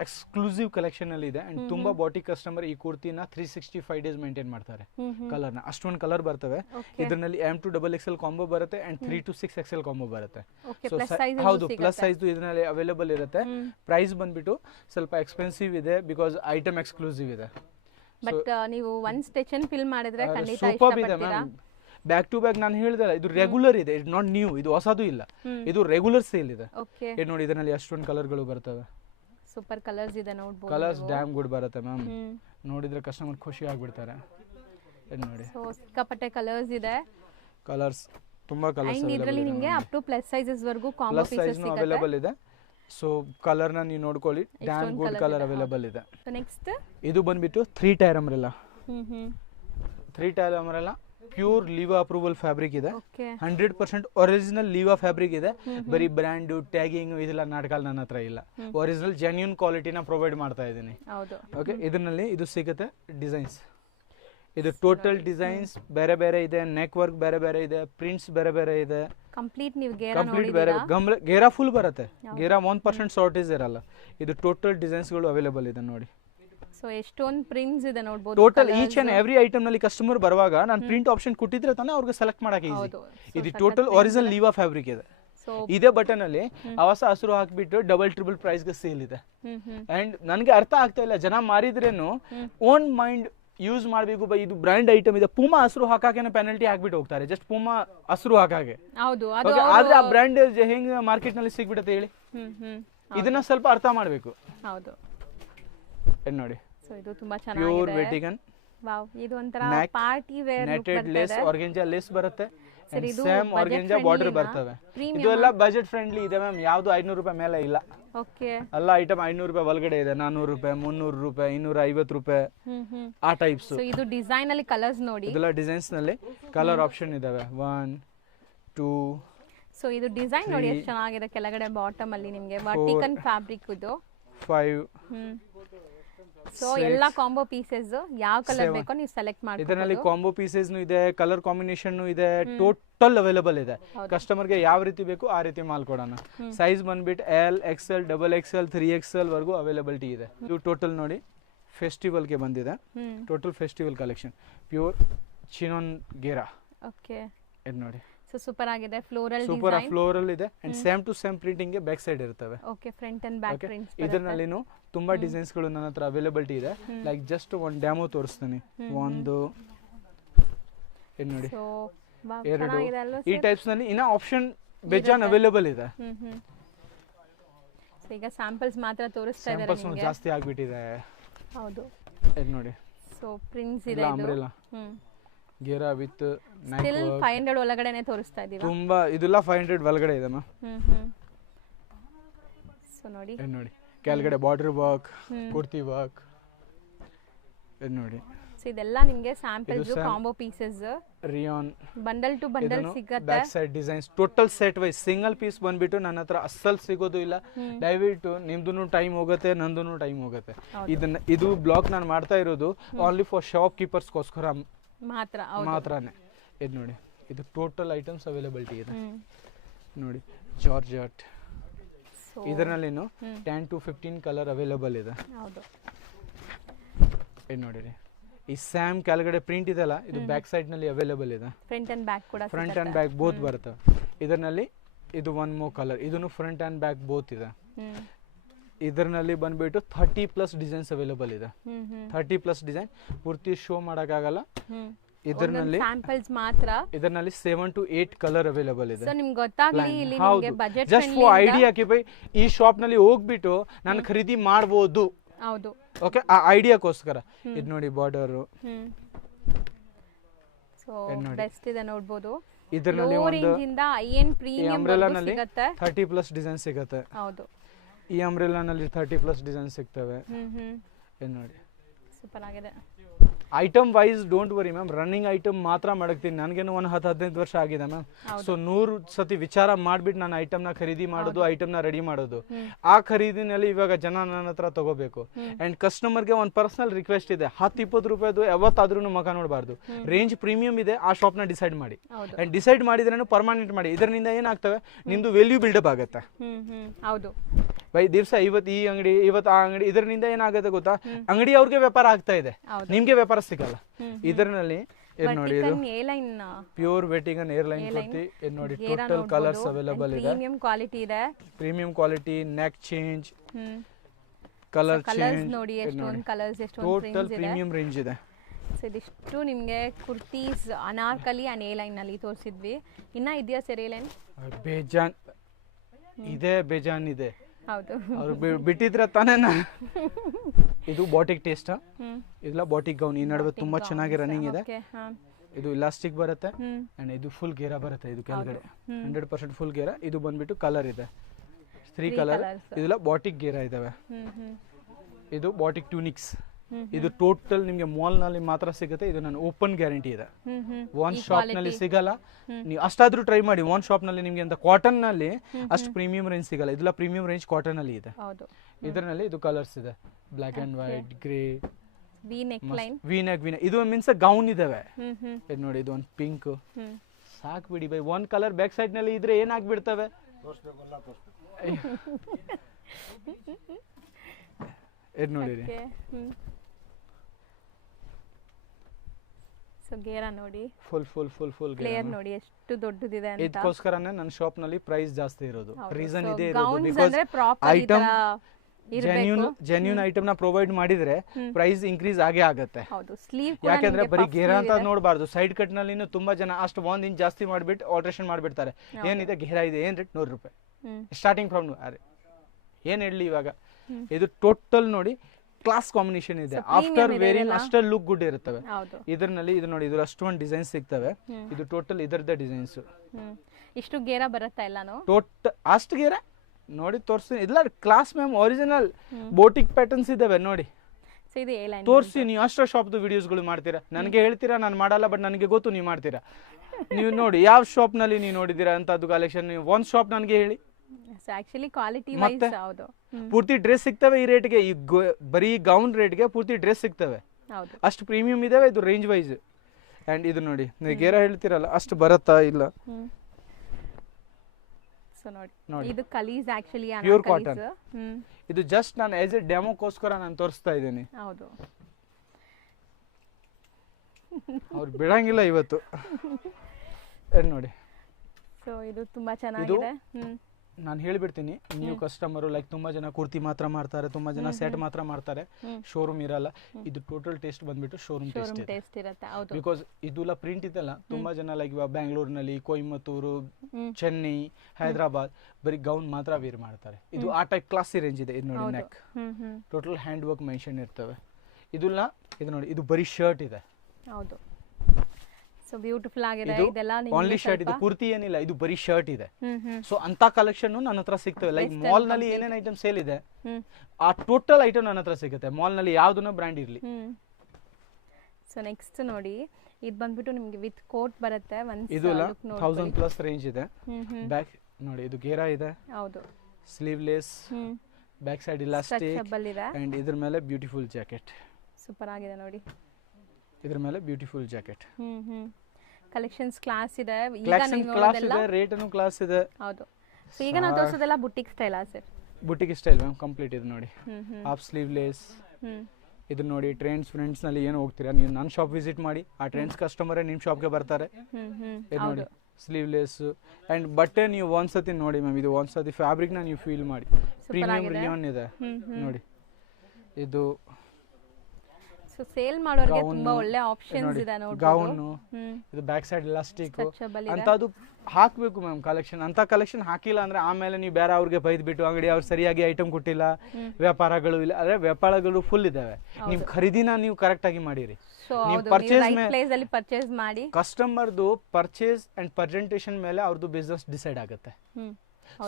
ಎಕ್ಸ್ಕ್ಲೂಸಿವ್ ಕಲೆಕ್ಷನ್ ಅಲ್ಲಿ ಇದೆ. ಅಂಡ್ ತುಂಬಾ ಬಾಟಿಕ್ ಕಸ್ಟಮರ್ ಈ ಕುರ್ತಿನ 365 ಡೇಸ್ ಮೇಂಟೈನ್ ಮಾಡ್ತಾರೆ. ಕಲರ್ನ ಅಷ್ಟೊಂದು ಕಲರ್ ಬರ್ತವೆ. ಇದರಲ್ಲಿ M to XXL ಕಾಂಬೋ ಬರುತ್ತೆ ಅಂಡ್ 3 to 6XL ಕಾಂಬೋ ಬರುತ್ತೆ. ಹೌದು, ಪ್ಲಸ್ ಸೈಜ್ ಇದರಲ್ಲಿ ಅವೈಲೇಬಲ್ ಇರುತ್ತೆ. ಪ್ರೈಸ್ ಬಂದ್ಬಿಟ್ಟು ಸ್ವಲ್ಪ ಎಕ್ಸ್ಪೆನ್ಸಿವ್ ಇದೆ ಬಿಕಾಸ್ ಐಟಮ್ ಎಕ್ಸ್ಕ್ಲೂಸಿವ್ ಇದೆ. ಬಟ್ ನೀವು ಒನ್ ಸ್ಟೆಚನ್ ಫಿಲ್ ಮಾಡಿದ್ರೆ ಖಂಡಿತ ಸೂಪರ್ ಇದೆ ಇಷ್ಟಪಡ್ತೀರಾ. ಮ್ಯಾಮ್. ಬ್ಯಾಕ್ ಟು ಬ್ಯಾಕ್ ನಾನು ಹೇಳಿದಲ್ಲ, ಇದು ರೆಗ್ಯುಲರ್ ಇದೆ, ಇಟ್ ನಾಟ್ ನ್ಯೂ. ಇದು ಹೊಸದು ಇಲ್ಲ, ಇದು ರೆಗ್ಯುಲರ್ ಸೇಲ್ ಇದೆ. ಓಕೆ. ಇದು ನೋಡಿ, ಇದರಲ್ಲಿ ಅಷ್ಟೊಂದು ಕಲರ್ಗಳು ಬರ್ತವೆ. ಸೂಪರ್ ಕಲರ್ಸ್ ಇದೆ ನೋಡಬಹುದು. ಕಲರ್ಸ್ ಡ್ಯಾಮ್ ಗುಡ್ ಬರುತ್ತೆ ಮ್ಯಾಮ್, ನೋಡಿದ್ರೆ ಕಸ್ಟಮರ್ ಖುಷಿ ಆಗ್ಬಿಡ್ತಾರೆ. ಇದು ನೋಡಿ, ಸೊ ಸಿಕ್ಕಾಪಟ್ಟೆ ಕಲರ್ಸ್ ಇದೆ. ಕಲರ್ಸ್ ತುಂಬಾ ಕಲರ್ಸ್ ಅಂಡ್ ಇದರಲ್ಲಿ ನಿಮಗೆ ಅಪ್ ಟು ಪ್ಲಸ್ ಸೈಜಸ್ ವರೆಗೂ combo plus pieces size available ಇದೆ. ಸೊ ಕಲರ್ ನ ನೀವು ನೋಡ್ಕೊಳ್ಳಿ, ಡ್ಯಾಮ್ ಗುಡ್ ಕಲರ್ ಅವೈಲೇಬಲ್ ಇದೆ. ಸೊ ನೆಕ್ಸ್ಟ್ ಇದು ಬಂದ್ಬಿಟ್ಟು 3 tier umbrella. 3 tier umbrella pure Liva approval fabric ಇದೆ. 100% ಒರಿಜಿನಲ್ ಲೀವಾ ಫ್ಯಾಬ್ರಿಕ್ ಇದೆ. ಬರೀ ಬ್ರ್ಯಾಂಡ್ ಟ್ಯಾಗಿಂಗ್ ಇದೆಲ್ಲ ನಾಟಕ ನನ್ನ ಹತ್ರ ಇಲ್ಲ. ಒರಿಜಿನಲ್ ಜೆನ್ಯೂನ್ ಕ್ವಾಲಿಟಿನ ಪ್ರೊವೈಡ್ ಮಾಡ್ತಾ ಇದ್ದೀನಿ. ಓಕೆ, ಇದರಲ್ಲಿ ಇದು ಸಿಗುತ್ತೆ ಡಿಸೈನ್ಸ್. ಇದು ಟೋಟಲ್ ಡಿಸೈನ್ಸ್ ಬೇರೆ ಬೇರೆ ಇದೆ, ನೆಕ್ ವರ್ಕ್ ಬೇರೆ ಬೇರೆ ಇದೆ, ಪ್ರಿಂಟ್ಸ್ ಬೇರೆ ಬೇರೆ ಇದೆ. ಕಂಪ್ಲೀಟ್ ನೀವು ಕಂಪ್ಲೀಟ್ ಬೇರೆ ಗೇರಾ ಫುಲ್ ಬರುತ್ತೆ. ಗೇರಾ 1% ಶಾರ್ಟೇಜ್ ಇರಲ್ಲ. ಇದು ಟೋಟಲ್ ಡಿಸೈನ್ಸ್ ಗಳು ಅವೈಲೇಬಲ್ ಇದೆ ನೋಡಿ. ಸೊ ಎಷ್ಟೊಂದು ಪ್ರಿಂಟ್ಸ್ ಇದೆ ನೋಡಬಹುದು. Total each and every item ನಲ್ಲಿ ಕಸ್ಟಮರ್ ಬರುವಾಗ ನಾನು ಪ್ರಿಂಟ್ ಆಪ್ಷನ್ ಕೊಟ್ಟಿದ್ರೆ ತಾನೇ ಅವ್ರಿಗೆ ಸೆಲೆಕ್ಟ್ ಮಾಡಕ್ಕೆ ಈಸಿ. ಇದು ಟೋಟಲ್ ಒರಿಜಿನಲ್ ಲೀವಾ ಫ್ಯಾಬ್ರಿಕ್ ಇದೆ. ಇದೇ ಬಟನ್ ಅಲ್ಲಿ ಅವಸ ಹಸಿರು ಹಾಕ್ಬಿಟ್ಟು ಡಬಲ್ ಟ್ರಿಬಲ್ ಪ್ರೈಸ್ ಗೆ ಸೇಲ್ ಇದೆ. ಅಂಡ್ ನನಗೆ ಅರ್ಥ ಆಗ್ತಾ ಇಲ್ಲ, ಜನ ಮಾರಿದ್ರೇನು ಓನ್ ಮೈಂಡ್ ಯೂಸ್ ಮಾಡಬೇಕು. ಇದು ಬ್ರ್ಯಾಂಡ್ ಐಟಮ್ ಇದೆ, ಪೂಮಾ ಹಸಿರು ಹಾಕಾಕೆ ಪೆನಲ್ಟಿ ಹಾಕ್ಬಿಟ್ಟು ಹೋಗ್ತಾರೆ, ಜಸ್ಟ್ ಪೂಮಾ ಹಸಿರು ಹಾಕಾಗೆ. ಆದ್ರೆ ಆ ಬ್ರ್ಯಾಂಡ್ ಹೆಂಗ್ ಮಾರ್ಕೆಟ್ ನಲ್ಲಿ ಸಿಗ್ಬಿಡುತ್ತೆ ಹೇಳಿ? ಇದನ್ನ ಸ್ವಲ್ಪ ಅರ್ಥ ಮಾಡಬೇಕು. ಹೌದು ನೋಡಿ, ಸೊ ಇದು ತುಂಬಾ ಪ್ಯೂರ್ ಚೆನ್ನಾಗಿದೆ. ವೆಟಿಗನ್, ವಾವ್, ಇದು ಒಂತರ party wear look netted lace, organza lace ಬರುತ್ತೆ. ಇದು ಸೇಮ್ ಆರ್ಗೆಂಜಾ ಬಾರ್ಡರ್ ಬರ್ತವೆ. ಇದು ಎಲ್ಲ ಬಜೆಟ್ ಫ್ರೆಂಡ್ಲಿ ಇದೆ ಮ್ಯಾಮ್, ಯಾವುದು 500 ರೂಪಾಯಿ ಮೇಲೆ ಇಲ್ಲ. ಓಕೆ, ಎಲ್ಲ ಐಟಮ್ 500 ರೂಪಾಯಿ ಒಳಗಡೆ ಇದೆ. 400 ರೂಪಾಯಿ, 300 ರೂಪಾಯಿ, 250 ರೂಪಾಯಿ ಆ ಟೈಪ್ಸ್. ಸೊ ಇದು ಡಿಸೈನ್ ಅಲ್ಲಿ ಕಲರ್ಸ್ ನೋಡಿ, ಇದೆಲ್ಲ ಡಿಸೈನ್ಸ್ ನಲ್ಲಿ ಕಲರ್ ಆಪ್ಷನ್ ಇದಾವೆ. 1 2 ಸೊ ಇದು ಡಿಸೈನ್ ನೋಡಿ ಎಷ್ಟು ಚೆನ್ನಾಗಿದೆ. ಕೆಳಗಡೆ ಬಾಟಮ್ ಅಲ್ಲಿ ನಿಮಗೆ ವರ್ಟಿಕಲ್ ಫ್ಯಾಬ್ರಿಕ್ ಇದು 5. ಸೊ ಎಲ್ಲ ಕಾಂಬೋ ಪೀಸಸ್ ಯಾವ ಕಲರ್ ಬೇಕೋ ನೀವು ಸೆಲೆಕ್ಟ್ ಮಾಡಿ. ಇದರಲ್ಲಿ ಕಾಂಬೋ ಪೀಸಸ್ ಇದೆ, ಕಲರ್ ಕಾಂಬಿನೇಷನ್ ಇದೆ, ಟೋಟಲ್ ಅವೈಲೇಬಲ್ ಇದೆ. ಕಸ್ಟಮರ್ ಗೆ ಯಾವ ರೀತಿ ಬೇಕು ಆ ರೀತಿ ಮಾಲ್ ಕೊಡೋಣ. ಸೈಜ್ ಬಂದ್ಬಿಟ್ಟು L, XL, XXL, 3XL ವರೆಗೂ ಅವೈಲೇಬಿಲಿಟಿ ಇದೆ. ಇದು ಟೋಟಲ್ ನೋಡಿ ಫೆಸ್ಟಿವಲ್ ಗೆ ಬಂದಿದೆ. Total festival collection, pure chinon ಗೇರಾ. ಓಕೆ, ಇದು ನೋಡಿ, ಸೊ ಸೂಪರ್ ಆಗಿದೆ. ಫ್ಲೋರಲ್ ಸೂಪರ್ ಫ್ಲೋರಲ್ ಇದೆ and same to same printing ಗೆ ಬ್ಯಾಕ್ ಸೈಡ್ ಇರ್ತವೆ. Okay, front and back prints. ಇದರಲ್ಲಿನೂ ತುಂಬಾ ಡಿಸೈನ್ಸ್ ಗಳು ನನ್ನ ಹತ್ರ ಅವೈಲೇಬಿಲಿಟಿ ಇದೆ. ಲೈಕ್ ಜಸ್ಟ್ ಒಂದು ಡೆಮೋ ತೋರಿಸ್ತೀನಿ. ಒಂದು ಇದು ನೋಡಿ, ಸೊ ಎರಡು ಈ ಟೈಪ್ಸ್ ನಲ್ಲಿ ಇನ್ನ ಆಪ್ಷನ್ ಬೇಜಾನ್ ಅವೈಲೇಬಲ್ ಇದೆ. ಸೊ ಈಗ ಸ್ಯಾಂಪಲ್ಸ್ ಮಾತ್ರ ತೋರಿಸ್ತಾ ಇದ್ದಾರೆ ಸ್ಯಾಂಪಲ್ಸ್ ನಿಮಗೆ. ಜಾಸ್ತಿ ಆಗಿಬಿಟ್ಟಿದೆ. ಹೌದು, ಇದು ನೋಡಿ, ಸೊ ಪ್ರಿಂಟ್ಸ್ ಇದೆ. ಇದು ಅಂಬ್ರೆಲಾ ಗೇರಾ ವಿತ್ ಸ್ಟಿಲ್ 500 ಒಳಗಡೆನೆ ತೋರಿಸ್ತಾ ಇದೀವಿ. ತುಂಬಾ ಇದೆಲ್ಲ 500 ಒಳಗಡೆ ಇದೆ ಮಾ. ಸೊ ನೋಡಿ, ನೋಡಿ ಕೆಳಗಡೆ ಬಾರ್ಡರ್ ವರ್ಕ್, ಕುರ್ತಿ ವರ್ಕ್. ಇದು ನೋಡಿ, ಸೊ ಇದೆಲ್ಲ ನಿಮಗೆ samples combo pieces rayon bundle to bundle ಸಿಗುತ್ತೆ back side designs total set wise single piece ಬಂದ್ಬಿಟ್ಟು ನನ್ನ ಹತ್ರ ಅಸ್ಸಲ್ ಸಿಗೋದು ಇಲ್ಲ ದಯವಿಟ್ಟು ನಿಮ್ದು ಟೈಮ್ ಹೋಗುತ್ತೆ ನಂದು ಟೈಮ್ ಹೋಗುತ್ತೆ ಇದು ಬ್ಲಾಗ್ ನಾನು ಮಾಡ್ತಾ ಇರೋದು ಓನ್ಲಿ ಫಾರ್ ಶಾಪ್ ಕೀಪರ್ಸ್ಗೋಸ್ಕರ ಮಾತ್ರನೇ ಇದು ನೋಡಿ ಇದು ಟೋಟಲ್ ಐಟಮ್ಸ್ ಅವೈಲಬಿಲಿಟಿ ಇದೆ ನೋಡಿ ಜಾರ್ಜೆಟ್ ಇದರಲ್ಲಿನು 10 to 15 ಕಲರ್ ಅವೈಲಬಲ್ ಇದೆ ಇದು ನೋಡಿರಿ ಈ ಸ್ಯಾಮ್ ಕೆಳಗಡೆ ಪ್ರಿಂಟ್ ಇದೆಲ್ಲ ಇದು ಬ್ಯಾಕ್ ಸೈಡ್ ನಲ್ಲಿ ಅವೈಲಬಲ್ ಇದೆ ಫ್ರಂಟ್ ಅಂಡ್ ಬ್ಯಾಕ್ ಕೂಡ ಫ್ರಂಟ್ ಅಂಡ್ ಬ್ಯಾಕ್ ಬೋತ್ ಬರುತ್ತೆ ಇದರಲ್ಲಿ ಇದು ಒನ್ ಮೋರ್ ಕಲರ್ ಇದನ್ನು ಫ್ರಂಟ್ ಅಂಡ್ ಬ್ಯಾಕ್ ಬೋತ್ ಇದೆ ಇದರಲ್ಲಿ ಬಂದ್ಬಿಟ್ಟು 30+ ಡಿಸೈನ್ಸ್ ಅವೈಲಬಲ್ ಇದೆ 30+ ಡಿಸೈನ್ ಪೂರ್ತಿ ಶೋ ಮಾಡೋಕ್ಕಾಗಲ್ಲ ಇದರಲ್ಲಿ ಸ್ಯಾಂಪಲ್ಸ್ ಮಾತ್ರ ಇದರಲ್ಲಿ 7 to 8 ಕಲರ್ ಅವೈಲಬಲ್ ಇದೆ ಸೊ ನಿಮಗೆ ಗೊತ್ತಾಗಲಿ ಇಲ್ಲಿ ನಿಮಗೆ budget just for idea Ki by ಈ ಶಾಪ್ ನಲ್ಲಿ ಹೋಗ್ಬಿಟ್ಟು ನಾನು ಖರೀದಿ ಮಾಡಬಹುದು ಹೌದು ಓಕೆ ಆ ಐಡಿಯಾಗೋಸ್ಕರ ಇದು ನೋಡಿ ಬಾರ್ಡರ್ ಸೊ ಬೆಸ್ಟ್ ಇದೆ ನೋಡಬಹುದು ಇದರಲ್ಲಿ ಒಂದು ಇಂದ ಐಎನ್ ಪ್ರೀಮಿಯಂ ಸಿಗುತ್ತೆ 30+ ಡಿಸೈನ್ ಸಿಗುತ್ತೆ ಹೌದು ಈ ಅಂಬ್ರೆಲಾ ನಲ್ಲಿ 30+ ಡಿಸೈನ್ ಸಿಗ್ತವೆ ಇದು ನೋಡಿ ಸೂಪರ್ ಆಗಿದೆ item wise don't worry ma'am running item ಮಾತ್ರ ಮಾಡಕ್ತೀನಿ ನನಗೇನು ಒಂದು 10-15 ವರ್ಷ ಆಗಿದೆ ಮ್ಯಾಮ್ ಸೊ 100 ಸತಿ ವಿಚಾರ ಮಾಡ್ಬಿಟ್ಟು ನಾನು ಐಟಮ್ನ ಖರೀದಿ ಮಾಡೋದು ಐಟಮ್ನ ರೆಡಿ ಮಾಡೋದು ಆ ಖರೀದಿನಲ್ಲಿ ಇವಾಗ ಜನ ನನ್ನ ಹತ್ರ ತಗೋಬೇಕು ಅಂಡ್ ಕಸ್ಟಮರ್ಗೆ ಒಂದು ಪರ್ಸನಲ್ ರಿಕ್ವೆಸ್ಟ್ ಇದೆ 10-20 ರೂಪಾಯಿದು ಯಾವತ್ತಾದ್ರೂ ಮಗ ನೋಡಬಾರ್ದು ರೇಂಜ್ ಪ್ರೀಮಿಯಂ ಇದೆ ಆ ಶಾಪ್ನ ಡಿಸೈಡ್ ಮಾಡಿ ಅಂಡ್ ಡಿಸೈಡ್ ಮಾಡಿದ್ರೆ ಪರ್ಮನೆಂಟ್ ಮಾಡಿ ಇದರಿಂದ ಏನಾಗ್ತವೆ ನಿಮ್ದು ವ್ಯಾಲ್ಯೂ ಬಿಲ್ಡಪ್ ಆಗುತ್ತೆ ಹೌದು ಬೈ ದಿವಸ ಇವತ್ತು ಈ ಅಂಗಡಿ ಇವತ್ತು ಆ ಅಂಗಡಿ ಇದರಿಂದ ಏನಾಗುತ್ತೆ ಗೊತ್ತಾ ಅಂಗಡಿ ಅವ್ರಿಗೆ ವ್ಯಾಪಾರ ಆಗ್ತಾ ಇದೆ ನಿಮ್ಗೆ ವ್ಯಾಪಾರ ಸಿಗಲ್ಲ ಇದರಲ್ಲಿ ನೋಡಿ ಇದು ಪ್ಯೂರ್ ವೆಟಿಗನ್ ಏರ್ಲೈನ್ ಕುರ್ತಿ ಇದು ನೋಡಿ ಟೋಟಲ್ ಕಲರ್ಸ್ ಅವೈಲಬಲ್ ಇದೆ ಪ್ರೀಮಿಯಂ ಕ್ವಾಲಿಟಿ ಇದೆ premium quality neck change colour change ನೋಡಿ ಎಷ್ಟೊಂದು ಕಲರ್ಸ್ ಎಷ್ಟೊಂದು ಟೋಟಲ್ ಪ್ರೀಮಿಯಂ ರೇಂಜ್ ಇದೆ ಸೊ ಇದಿಷ್ಟು ನಿಮಗೆ kurtis Anarkali and A line ನಲ್ಲಿ ತೋರಿಸಿದ್ವಿ ಇನ್ನ ಇದೆಯಾ ಸರ್ ಎ ಲೈನ್ ಬೇಜಾನ್ ಇದೆ ಬೇಜಾನ್ ಇದೆ ಹೌದು ಅವ್ರು ಬಿಟ್ಟಿದ್ರೆ ತಾನೇ ಇದು ಬಾಟಿಕ್ ಟೇಸ್ಟ್ ಇಲ್ಲ ಬಾಟಿಕ್ ಗೌನ್ ಈ ನಡುವೆ ತುಂಬಾ ಚೆನ್ನಾಗಿ ರನ್ನಿಂಗ್ ಇದೆ ಇದು ಇಲಾಸ್ಟಿಕ್ ಬರುತ್ತೆ ಅಂಡ್ ಇದು ಫುಲ್ ಗೇರಾ ಬರುತ್ತೆ ಇದು ಕೆಳಗಡೆ 100% ಫುಲ್ ಗೇರಾ ಇದು ಬಂದ್ಬಿಟ್ಟು ಕಲರ್ ಇದೆ 3 ಕಲರ್ ಇದೆಲ್ಲ ಬಾಟಿಕ್ ಗೇರಾ ಇದಾವೆ ಇದು ಬಾಟಿಕ್ ಟ್ಯೂನಿಕ್ಸ್ ಇದು ಟೋಟಲ್ ನಿಮಗೆ ಮಾಲ್ ನಲ್ಲಿ ಮಾತ್ರ ಸಿಗುತ್ತೆ ಇದು ನನ್ನ ಓಪನ್ ಗ್ಯಾರಂಟಿ ಇದೆ ಒನ್ ಶಾಪ್ ನಲ್ಲಿ ಸಿಗಲ್ಲ ನೀವು ಅಷ್ಟಾದ್ರೂ ಟ್ರೈ ಮಾಡಿ ಒನ್ ಶಾಪ್ ನಲ್ಲಿ ನಿಮಗೆ ಅಂತ ಕಾಟನ್ ನಲ್ಲಿ ಅಷ್ಟು ಪ್ರೀಮಿಯಂ ರೇಂಜ್ ಸಿಗಲ್ಲ ಇದೆಲ್ಲ ಪ್ರೀಮಿಯಂ ರೇಂಜ್ ಕಾಟನ್ ಅಲ್ಲಿ ಇದೆ ಇದರಲ್ಲಿ ಇದು ಕಲರ್ಸ್ ಇದೆ black and white grey V neck ಇದು ಮೀನ್ಸ್ ಗೌನ್ ಇದಾವೆ ಇದು ನೋಡಿ ಇದು ಒಂದು ಪಿಂಕ್ ಸಾಕ್ ಬಿಡಿ by one colour back side ನಲ್ಲಿ ಇದ್ರೆ ಏನಾಗ್ಬಿಡ್ತವೆ ಇದು ನೋಡಿರಿ ಸೊ ಗೇರಾ ನೋಡಿ ಫುಲ್ ಪ್ಲೇಯರ್ ನೋಡಿ ಎಷ್ಟು ದೊಡ್ಡದಿದೆ ಅಂತ ಇದಕ್ಕೋಸ್ಕರನೇ ನನ್ನ ಶಾಪ್ ನಲ್ಲಿ ಪ್ರೈಸ್ ಜಾಸ್ತಿ ಇರೋದು ರೀಸನ್ ಇದೆ ಇರೋದು ಗೌನ್ಸ್ ಬಿಕಾಸ್ ಅಂದ್ರೆ ಪ್ರಾಪರ್ ಐಟಮ್ ಜೆನ್ಯೂನ್ ಐಟಮ್ ನ ಪ್ರೊವೈಡ್ ಮಾಡಿದ್ರೆ ಪ್ರೈಸ್ ಇನ್ಕ್ರೀಸ್ ಆಗೇ ಆಗುತ್ತೆ ಹೌದು ಸ್ಲೀವ್ ಕೂಡ ಯಾಕಂದ್ರೆ ಬರೀ ಗೇರಾ ಅಂತ ನೋಡಬಾರ್ದು ಸೈಡ್ ಕಟ್ ನಲ್ಲಿ ತುಂಬಾ ಜನ ಅಷ್ಟು 1 ಇಂಚ್ ಜಾಸ್ತಿ ಮಾಡ್ಬಿಟ್ಟು ಆಲ್ಟ್ರೇಷನ್ ಮಾಡ್ಬಿಡ್ತಾರೆ ಏನಿದೆ ಗೇರಾ ಇದೆ ಏನ್ ರೇಟ್ 100 ರೂಪಾಯಿ ಸ್ಟಾರ್ಟಿಂಗ್ ಫ್ರಮ್ ಅರೆ ಏನ್ ಹೇಳಲಿ ಇವಾಗ ಇದು ಟೋಟಲ್ ನೋಡಿ ಕ್ಲಾಸ್ ಕಾಂಬಿನೇಷನ್ ಇದೆ ಆಫ್ಟರ್ ವೇರಿಂಗ್ ಅಷ್ಟೇ ಲುಕ್ ಗುಡ್ ಇರುತ್ತವೆ ಇದರಲ್ಲಿ ಇದು ನೋಡಿ ಇದು ಅಷ್ಟೊಂದು ಡಿಸೈನ್ಸ್ ಸಿಗ್ತವೆ ಇದು ಟೋಟಲ್ ಇದರದೇ ಡಿಸೈನ್ಸ್ ಇಷ್ಟು ಗೇರಾ ಬರುತ್ತಾ ಎಲ್ಲಾನು ಟೋಟಲ್ ಅಷ್ಟು ಗೇರಾ ನೋಡಿ ತೋರಿಸ್ತೀನಿ ಇಲ್ಲ class ma'am original boutique patterns ಇದಾವೆ ನೋಡಿ ತೋರಿಸಿ ನೀವು ಅಷ್ಟರ ಶಾಪ್ದು ವಿಡಿಯೋಸ್ಗಳು ಮಾಡ್ತೀರಾ ನನಗೆ ಹೇಳ್ತೀರಾ ನಾನು ಮಾಡಲ್ಲ ಬಟ್ ನನಗೆ ಗೊತ್ತು ನೀವು ಮಾಡ್ತೀರಾ ನೀವು ನೋಡಿ ಯಾವ ಶಾಪ್ ನಲ್ಲಿ ನೀವು ನೋಡಿದೀರಾ ಅಂತದ್ದು ಕಲೆಕ್ಷನ್ ನೀವು ಒಂದು ಶಾಪ್ ನನಗೆ ಹೇಳಿ ಆಕ್ಚುಲಿ ಕ್ವಾಲಿಟಿ ವೈಸ್ ಹೌದು ಪೂರ್ತಿ ಡ್ರೆಸ್ ಸಿಗ್ತವೆ ಈ ರೇಟ್ಗೆ ಈ ಬರೀ ಗೌನ್ ರೇಟ್ಗೆ ಪೂರ್ತಿ ಡ್ರೆಸ್ ಸಿಗ್ತವೆ ಅಷ್ಟು ಪ್ರೀಮಿಯಂ ಇದಾವೆ ಇದು ರೇಂಜ್ ವೈಸ್ ಅಂಡ್ ಇದು ನೋಡಿ ನೀವು ಗೇರಾ ಹೇಳ್ತಿರಲ್ಲ ಅಷ್ಟು ಬರುತ್ತಾ ಇಲ್ಲ ಸೊ ನೋಡಿ ಇದು ಕಲೀಸ್ ಆಕ್ಚುಲಿ ಪ್ಯೂರ್ ಕಾಟನ್ ಇದು ಜಸ್ಟ್ ನಾನು ಆಸ್ ಎ ಡೆಮೋಗೋಸ್ಕರ ನಾನು ತೋರಿಸ್ತಾ ಇದ್ದೀನಿ ಹೌದು ಅವ್ರು ಬಿಡಂಗಿಲ್ಲ ಇವತ್ತು ನೋಡಿ ಸೊ ಇದು ತುಂಬಾ ಚೆನ್ನಾಗಿದೆ ನಾನು ಹೇಳ್ಬಿಡ್ತೀನಿ ನೀವು ಕಸ್ಟಮರು ಲೈಕ್ ತುಂಬಾ ಜನ ಕುರ್ತಿ ಮಾತ್ರ ಮಾಡ್ತಾರೆ ತುಂಬಾ ಜನ ಸೆಟ್ ಮಾತ್ರ ಮಾಡ್ತಾರೆ ಶೋರೂಮ್ ಇರಲ್ಲ ಇದು ಟೋಟಲ್ ಟೇಸ್ಟ್ ಬಂದ್ಬಿಟ್ಟು ಶೋರೂಮ್ ಟೇಸ್ಟ್ ಇರುತ್ತೆ ಬಿಕಾಸ್ ಇದೆಲ್ಲ ಪ್ರಿಂಟ್ ಇದೆಲ್ಲ ತುಂಬಾ ಜನ ಲೈಕ್ ಇವಾಗ ಬ್ಯಾಂಗ್ಳೂರ್ನಲ್ಲಿ ಕೊಯಮತ್ತೂರು ಚೆನ್ನೈ ಹೈದರಾಬಾದ್ ಬರೀ ಗೌನ್ ಮಾತ್ರ ವೇರ್ ಮಾಡ್ತಾರೆ ಇದು ಆ ಟೈಪ್ ಕ್ಲಾಸಿ ರೇಂಜ್ ಇದೆ ಇದು ನೋಡಿ neck total hand work mention ಇರ್ತವೆ ಇದೆಲ್ಲ ಇದು ನೋಡಿ ಇದು ಬರೀ ಶರ್ಟ್ ಇದೆ ಹೌದು ಸೊ ಬ್ಯೂಟಿಫುಲ್ ಆಗಿದೆ ಇದೆಲ್ಲ ಓನ್ಲಿ ಶರ್ಟ್ ಇದು ಕುರ್ತಿ ಏನಿಲ್ಲ ಇದು ಬರೀ ಶರ್ಟ್ ಇದೆ ಸೊ ಅಂತ ಕಲೆಕ್ಷನ್ ನನ್ನ ಹತ್ರ ಸಿಗ್ತವೆ ಲೈಕ್ ಮಾಲ್ ನಲ್ಲಿ ಏನೇನ್ ಐಟಮ್ ಸೇಲ್ ಇದೆ ಆ ಟೋಟಲ್ ಐಟಮ್ ನನ್ನ ಹತ್ರ ಸಿಗುತ್ತೆ ಮಾಲ್ ನಲ್ಲಿ ಯಾವ್ದನ್ನ ಬ್ರ್ಯಾಂಡ್ ಇರ್ಲಿ ಸೊ ಸೊ ನೆಕ್ಸ್ಟ್ ನೋಡಿ ಇದು ಬಂದ್ಬಿಟ್ಟು ನಿಮಗೆ ವಿತ್ ಕೋಟ್ ಬರುತ್ತೆ ಇದು 1000 ಪ್ಲಸ್ ರೇಂಜ್ ಇದೆ. ಬ್ಯಾಕ್ ನೋಡಿ ಇದು ಗೇರಾ ಇದೆ, ಹೌದು, sleeveless, back side elastic and ಇದ್ರ ಮೇಲೆ ಬ್ಯೂಟಿಫುಲ್ ಜಾಕೆಟ್. ಸೂಪರ್ ಆಗಿದೆ ನೋಡಿ, ಇದ್ರ ಮೇಲೆ ಬ್ಯೂಟಿಫುಲ್ ಜಾಕೆಟ್. ಕಲೆಕ್ಷನ್ಸ್ ಕ್ಲಾಸ್ ಇದೆ. ಕ್ಲಾಸ್ ಇದೆ, ರೇಟ್ ಅನ್ನು ಕ್ಲಾಸ್ ಇದೆ. ಹೌದು. ಸೊ ಈಗ ನಾವು ತೋರಿಸೋದೆಲ್ಲ boutique style sir? Boutique style ma'am, complete ಇದು ನೋಡಿ. ಹಾಫ್ ಸ್ಲೀವ್ಲೆಸ್ ಇದು ನೋಡಿ. ಟ್ರೆಂಡ್ಸ್ ಫ್ರೆಂಡ್ಸ್ ನಲ್ಲಿ ಏನು ಹೋಗ್ತೀರಾ ನೀವು, ನನ್ನ ಶಾಪ್ ವಿಸಿಟ್ ಮಾಡಿ, ಆ ಟ್ರೆಂಡ್ಸ್ ಕಸ್ಟಮರೇ ನಿಮ್ಮ ಶಾಪ್ಗೆ ಬರ್ತಾರೆ. ಇದು ನೋಡಿ ಸ್ಲೀವ್ಲೆಸ್ ಅಂಡ್ ಬಟ್ಟೆ ನೀವು ಒಂದ್ಸತಿ ನೋಡಿ ಮ್ಯಾಮ್, ಇದು ಒಂದ್ಸತಿ ಫ್ಯಾಬ್ರಿಕ್ ನ ನೀವು ಫೀಲ್ ಮಾಡಿ. ಪ್ರೀಮಿಯಂ ರಿಯಾನ್ ಇದೆ ನೋಡಿ. ಇದು ಸೊ ಸೇಲ್ ಮಾಡೋರಿಗೆ ತುಂಬಾ ಒಳ್ಳೆ ಆಪ್ಷನ್ಸ್ ಇದೆ ನೋಡಿ. ಗೌನ್ ಇದು ಬ್ಯಾಕ್ ಸೈಡ್ ಇಲಾಸ್ಟಿಕ್ ಅಂತದ್ದು ಹಾಕಬೇಕು ಮ್ಯಾಮ್ ಕಲೆಕ್ಷನ್. ಅಂತ ಕಲೆಕ್ಷನ್ ಹಾಕಿಲ್ಲ ಅಂದ್ರೆ ಆಮೇಲೆ ನೀವು ಬೇರೆ ಅವ್ರಿಗೆ ಬೈದ್ಬಿಟ್ಟು ಅಂಗಡಿ ಅವ್ರು ಸರಿಯಾಗಿ ಐಟಮ್ ಕೊಟ್ಟಿಲ್ಲ, ವ್ಯಾಪಾರಗಳು ಇಲ್ಲ, ಅದೇ ವ್ಯಾಪಾರಗಳು ಫುಲ್ ಇದಾವೆ. ನೀವು ಖರೀದಿನ ನೀವು ಕರೆಕ್ಟ್ ಆಗಿ ಮಾಡಿರಿ. ನೀವು ಪರ್ಚೇಸ್ ಮಾಡಿ ಕಸ್ಟಮರ್ದು ಪರ್ಚೇಸ್ ಅಂಡ್ ಪ್ರೆಸೆಂಟೇಷನ್ ಮೇಲೆ ಅವ್ರದ್ದು ಬಿಸ್ನೆಸ್ ಡಿಸೈಡ್ ಆಗುತ್ತೆ.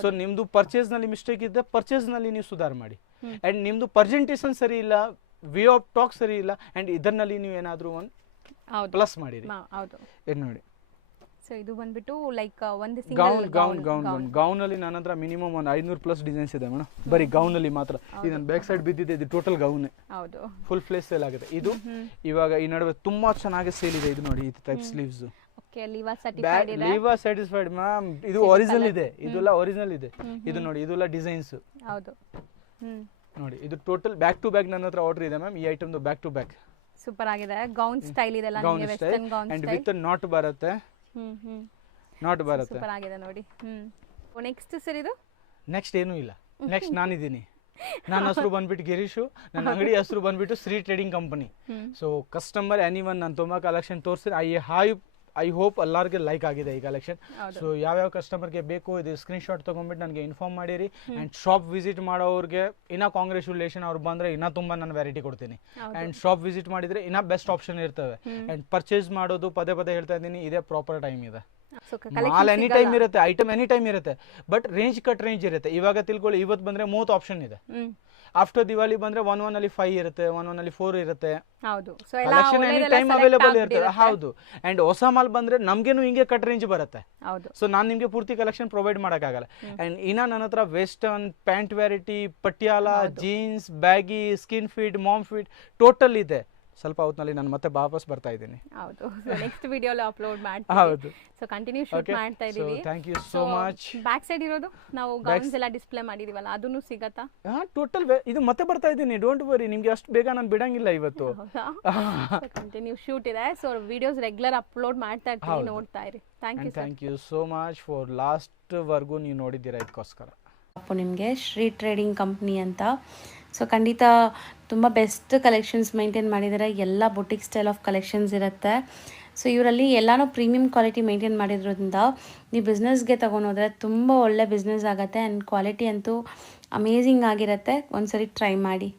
ಸೊ ನಿಮ್ದು ಪರ್ಚೇಸ್ ನಲ್ಲಿ ಮಿಸ್ಟೇಕ್ ಇದೆ, ಪರ್ಚೇಸ್ ನಲ್ಲಿ ನೀವು ಸುಧಾರ ಮಾಡಿ. ಅಂಡ್ ನಿಮ್ದು ಪ್ರೆಸೆಂಟೇಷನ್ ಸರಿ ಇಲ್ಲ, ವೇ ಆಫ್ ಟಾಕ್ ಸರಿ ಇಲ್ಲ, ಅಂಡ್ ಇದರಲ್ಲಿ ನೀವು ಏನಾದ್ರೂ ಒಂದು ಪ್ಲಸ್ ಮಾಡಿರಿ. ಇದು ನೋಡಿ. ಸೊ ಇದು ಬಂದ್ಬಿಟ್ಟು ಲೈಕ್ ಒಂದು ಗೌನ್ ಅಲ್ಲಿ ನನ್ನ ಹತ್ರ ಮಿನಿಮಮ್ ಒಂದು 500 ಪ್ಲಸ್ ಡಿಸೈನ್ಸ್ ಇದೆ ಮೇಡಮ್, ಬರೀ ಗೌನ್ ಅಲ್ಲಿ ಮಾತ್ರ. ಇದು ನನ್ನ ಬ್ಯಾಕ್ ಸೈಡ್ ಬಿದ್ದಿದೆ, ಇದು ಟೋಟಲ್ ಗೌನ್. ಹೌದು, ಫುಲ್ ಫ್ಲೇಸ್ ಸೇಲ್ ಆಗುತ್ತೆ. ಇದು ಇವಾಗ ಈ ನಡುವೆ ತುಂಬಾ ಚೆನ್ನಾಗಿ ಸೇಲ್ ಇದೆ. ಇದು ನೋಡಿ, ಇದು type sleeves. Okay, Liva satisfied ma'am. ಇದು ಒರಿಜಿನಲ್ ಇದೆ, ಇದೆಲ್ಲ ಒರಿಜಿನಲ್ ಇದೆ. ಇದು ನೋಡಿ, ಇದೆಲ್ಲ ಡಿಸೈನ್ಸ್. ಹೌದು ನೋಡಿ, ಇದು ಟೋಟಲ್ ಬ್ಯಾಕ್ ಟು ಬ್ಯಾಕ್ ನನ್ನ ಹತ್ರ ಆರ್ಡರ್ ಇದೆ ಮ್ಯಾಮ್. ಈ item back to back super ಆಗಿದೆ. ಗೌನ್ ಸ್ಟೈಲ್ ಇದೆಲ್ಲ, ನಿಮಗೆ western gown and with knot ಬರುತ್ತೆ. ನಾಟ್ ಬರುತ್ತೆ, ಸೂಪರ್ ಆಗಿದೆ ನೋಡಿ. ನೆಕ್ಸ್ಟ್ ಸರ್ ಇದು ನೆಕ್ಸ್ಟ್ ಏನೂ ಇಲ್ಲ, ನೆಕ್ಸ್ಟ್ ನಾನಿದ್ದೀನಿ. ನನ್ನ ಹೆಸರು ಬಂದ್ಬಿಟ್ಟು ಗಿರೀಶು, ನನ್ನ ಅಂಗಡಿ ಹೆಸರು ಬಂದ್ಬಿಟ್ಟು Shri trading company. So customer anyone ನಾನು ತುಂಬಾ ಕಲೆಕ್ಷನ್ ತೋರಿಸ್ತೀನಿ. ಐ ಹೋಪ್ ಎಲ್ಲರಿಗೆ ಲೈಕ್ ಆಗಿದೆ ಈ ಕಲೆಕ್ಷನ್. ಸೊ ಯಾವ್ಯಾವ ಕಸ್ಟಮರ್ಗೆ ಬೇಕು ಇದು ಸ್ಕ್ರೀನ್ ಶಾಟ್ ತಗೊಂಡ್ಬಿಟ್ಟು ನನಗೆ ಇನ್ಫಾರ್ಮ್ ಮಾಡಿರಿ. ಅಂಡ್ ಶಾಪ್ ವಿಸಿಟ್ ಮಾಡೋರಿಗೆ ಇನ್ನ ಕಾಂಗ್ರೆಚುಲೇಷನ್, ಅವ್ರು ಬಂದ್ರೆ ಇನ್ನ ತುಂಬಾ ನಾನು ವೆರೈಟಿ ಕೊಡ್ತೀನಿ. ಅಂಡ್ ಶಾಪ್ ವಿಸಿಟ್ ಮಾಡಿದ್ರೆ ಇನ್ನ ಬೆಸ್ಟ್ ಆಪ್ಷನ್ ಇರ್ತವೆ. ಅಂಡ್ ಪರ್ಚೇಸ್ ಮಾಡೋದು ಪದೇ ಪದೇ ಹೇಳ್ತಾ ಇದ್ದೀನಿ, ಇದೇ ಪ್ರಾಪರ್ ಟೈಮ್ ಇದೆ. ಮಾಲ್ ಎನಿ ಟೈಮ್ ಇರುತ್ತೆ, ಐಟಮ್ ಎನಿ ಟೈಮ್ ಇರುತ್ತೆ, ಬಟ್ ರೇಂಜ್ ಕಟ್ ರೇಂಜ್ ಇರುತ್ತೆ. ಇವಾಗ ತಿಳ್ಕೊಳ್ಳಿ, ಇವತ್ತು ಬಂದ್ರೆ 30 ಆಪ್ಷನ್ ಇದೆ. ಆಫ್ಟರ್ ದಿವಾಲಿ ಬಂದ್ರೆ 1 ಅಲ್ಲಿ 5 ಇರುತ್ತೆ, 1 ಅಲ್ಲಿ 4 ಇರುತ್ತೆ. ಹೌದು, ಕಲೆಕ್ಷನ್ ಎನಿ ಟೈಮ್ ಅವೈಲೇಬಲ್ ಇರ್ತದೆ. ಹೌದು. ಅಂಡ್ ಹೊಸ ಮಾಲ್ ಬಂದ್ರೆ ನಮ್ಗೇನು ಹಿಂಗೆ ಕಟ್ ರೇಂಜ್ ಬರುತ್ತೆ. ಸೊ ನಾನು ನಿಮ್ಗೆ ಪೂರ್ತಿ ಕಲೆಕ್ಷನ್ ಪ್ರೊವೈಡ್ ಮಾಡಕ್ಕಾಗಲ್ಲ. ಅಂಡ್ ಇನ್ನ ನನ್ನ ಹತ್ರ western pant variety, Patiala, jeans, baggy, skin fit, mom fit total ಇದೆ. ಸ್ವಲ್ಪ ಹೊತ್ತಿನಲ್ಲಿ ನಾನು ಮತ್ತೆ ವಾಪಸ್ ಬರ್ತಾ ಇದ್ದೀನಿ. ಹೌದು, ಸೊ ನೆಕ್ಸ್ಟ್ ವಿಡಿಯೋಲಿ ಅಪ್ಲೋಡ್ ಮಾಡ್ತೀನಿ. ಹೌದು, ಸೊ ಕಂಟಿನ್ಯೂ ಶೂಟ್ ಮಾಡ್ತಾ ಇದೀವಿ. Thank you so much. Back side ಇರೋದು ನಾವು ಗೌನ್ಸ್ ಎಲ್ಲ ಡಿಸ್ಪ್ಲೇ ಮಾಡಿದೀವಲ್ಲ, ಅದನ್ನು ಸಿಗತ್ತಾ? ಟೋಟಲ್ ಇದು ಮತ್ತೆ ಬರ್ತಾ ಇದ್ದೀನಿ, ಡೋಂಟ್ ವರಿ. ನಿಮ್ಗೆ ಅಷ್ಟು ಬೇಗ ನಾನು ಬಿಡಂಗಿಲ್ಲ ಇವತ್ತು. ಕಂಟಿನ್ಯೂ ಶೂಟ್ ಇದೆ, ಸೊ ವಿಡಿಯೋಸ್ ರೆಗ್ಯುಲರ್ ಅಪ್ಲೋಡ್ ಮಾಡ್ತಾ ಇರ್ತೀನಿ, ನೋಡ್ತಾ ಇರಿ. Thank you so much for last ವರ್ಗೂ ನೀವು ನೋಡಿದ್ದೀರಾ, ಇದಕ್ಕೋಸ್ಕರ. ನಿಮಗೆ ಶ್ರೀ ಟ್ರೇಡಿಂಗ್ ಕಂಪ್ನಿ ಅಂತ. ಸೊ ಖಂಡಿತ ತುಂಬ ಬೆಸ್ಟ್ ಕಲೆಕ್ಷನ್ಸ್ ಮೇಂಟೈನ್ ಮಾಡಿದ್ದಾರೆ. ಎಲ್ಲ ಬುಟಿಕ್ ಸ್ಟೈಲ್ ಆಫ್ ಕಲೆಕ್ಷನ್ಸ್ ಇರುತ್ತೆ. ಸೊ ಇವರಲ್ಲಿ ಎಲ್ಲನೂ ಪ್ರೀಮಿಯಂ ಕ್ವಾಲಿಟಿ ಮೇಂಟೈನ್ ಮಾಡಿರೋದ್ರಿಂದ ನೀವು ಬಿಸ್ನೆಸ್ಗೆ ತೊಗೊಂಡೋದ್ರೆ ತುಂಬ ಒಳ್ಳೆ ಬಿಸ್ನೆಸ್ ಆಗುತ್ತೆ. ಆ್ಯಂಡ್ ಕ್ವಾಲಿಟಿ ಅಂತೂ ಅಮೇಝಿಂಗ್ ಆಗಿರುತ್ತೆ. ಒಂದ್ಸರಿ ಟ್ರೈ ಮಾಡಿ.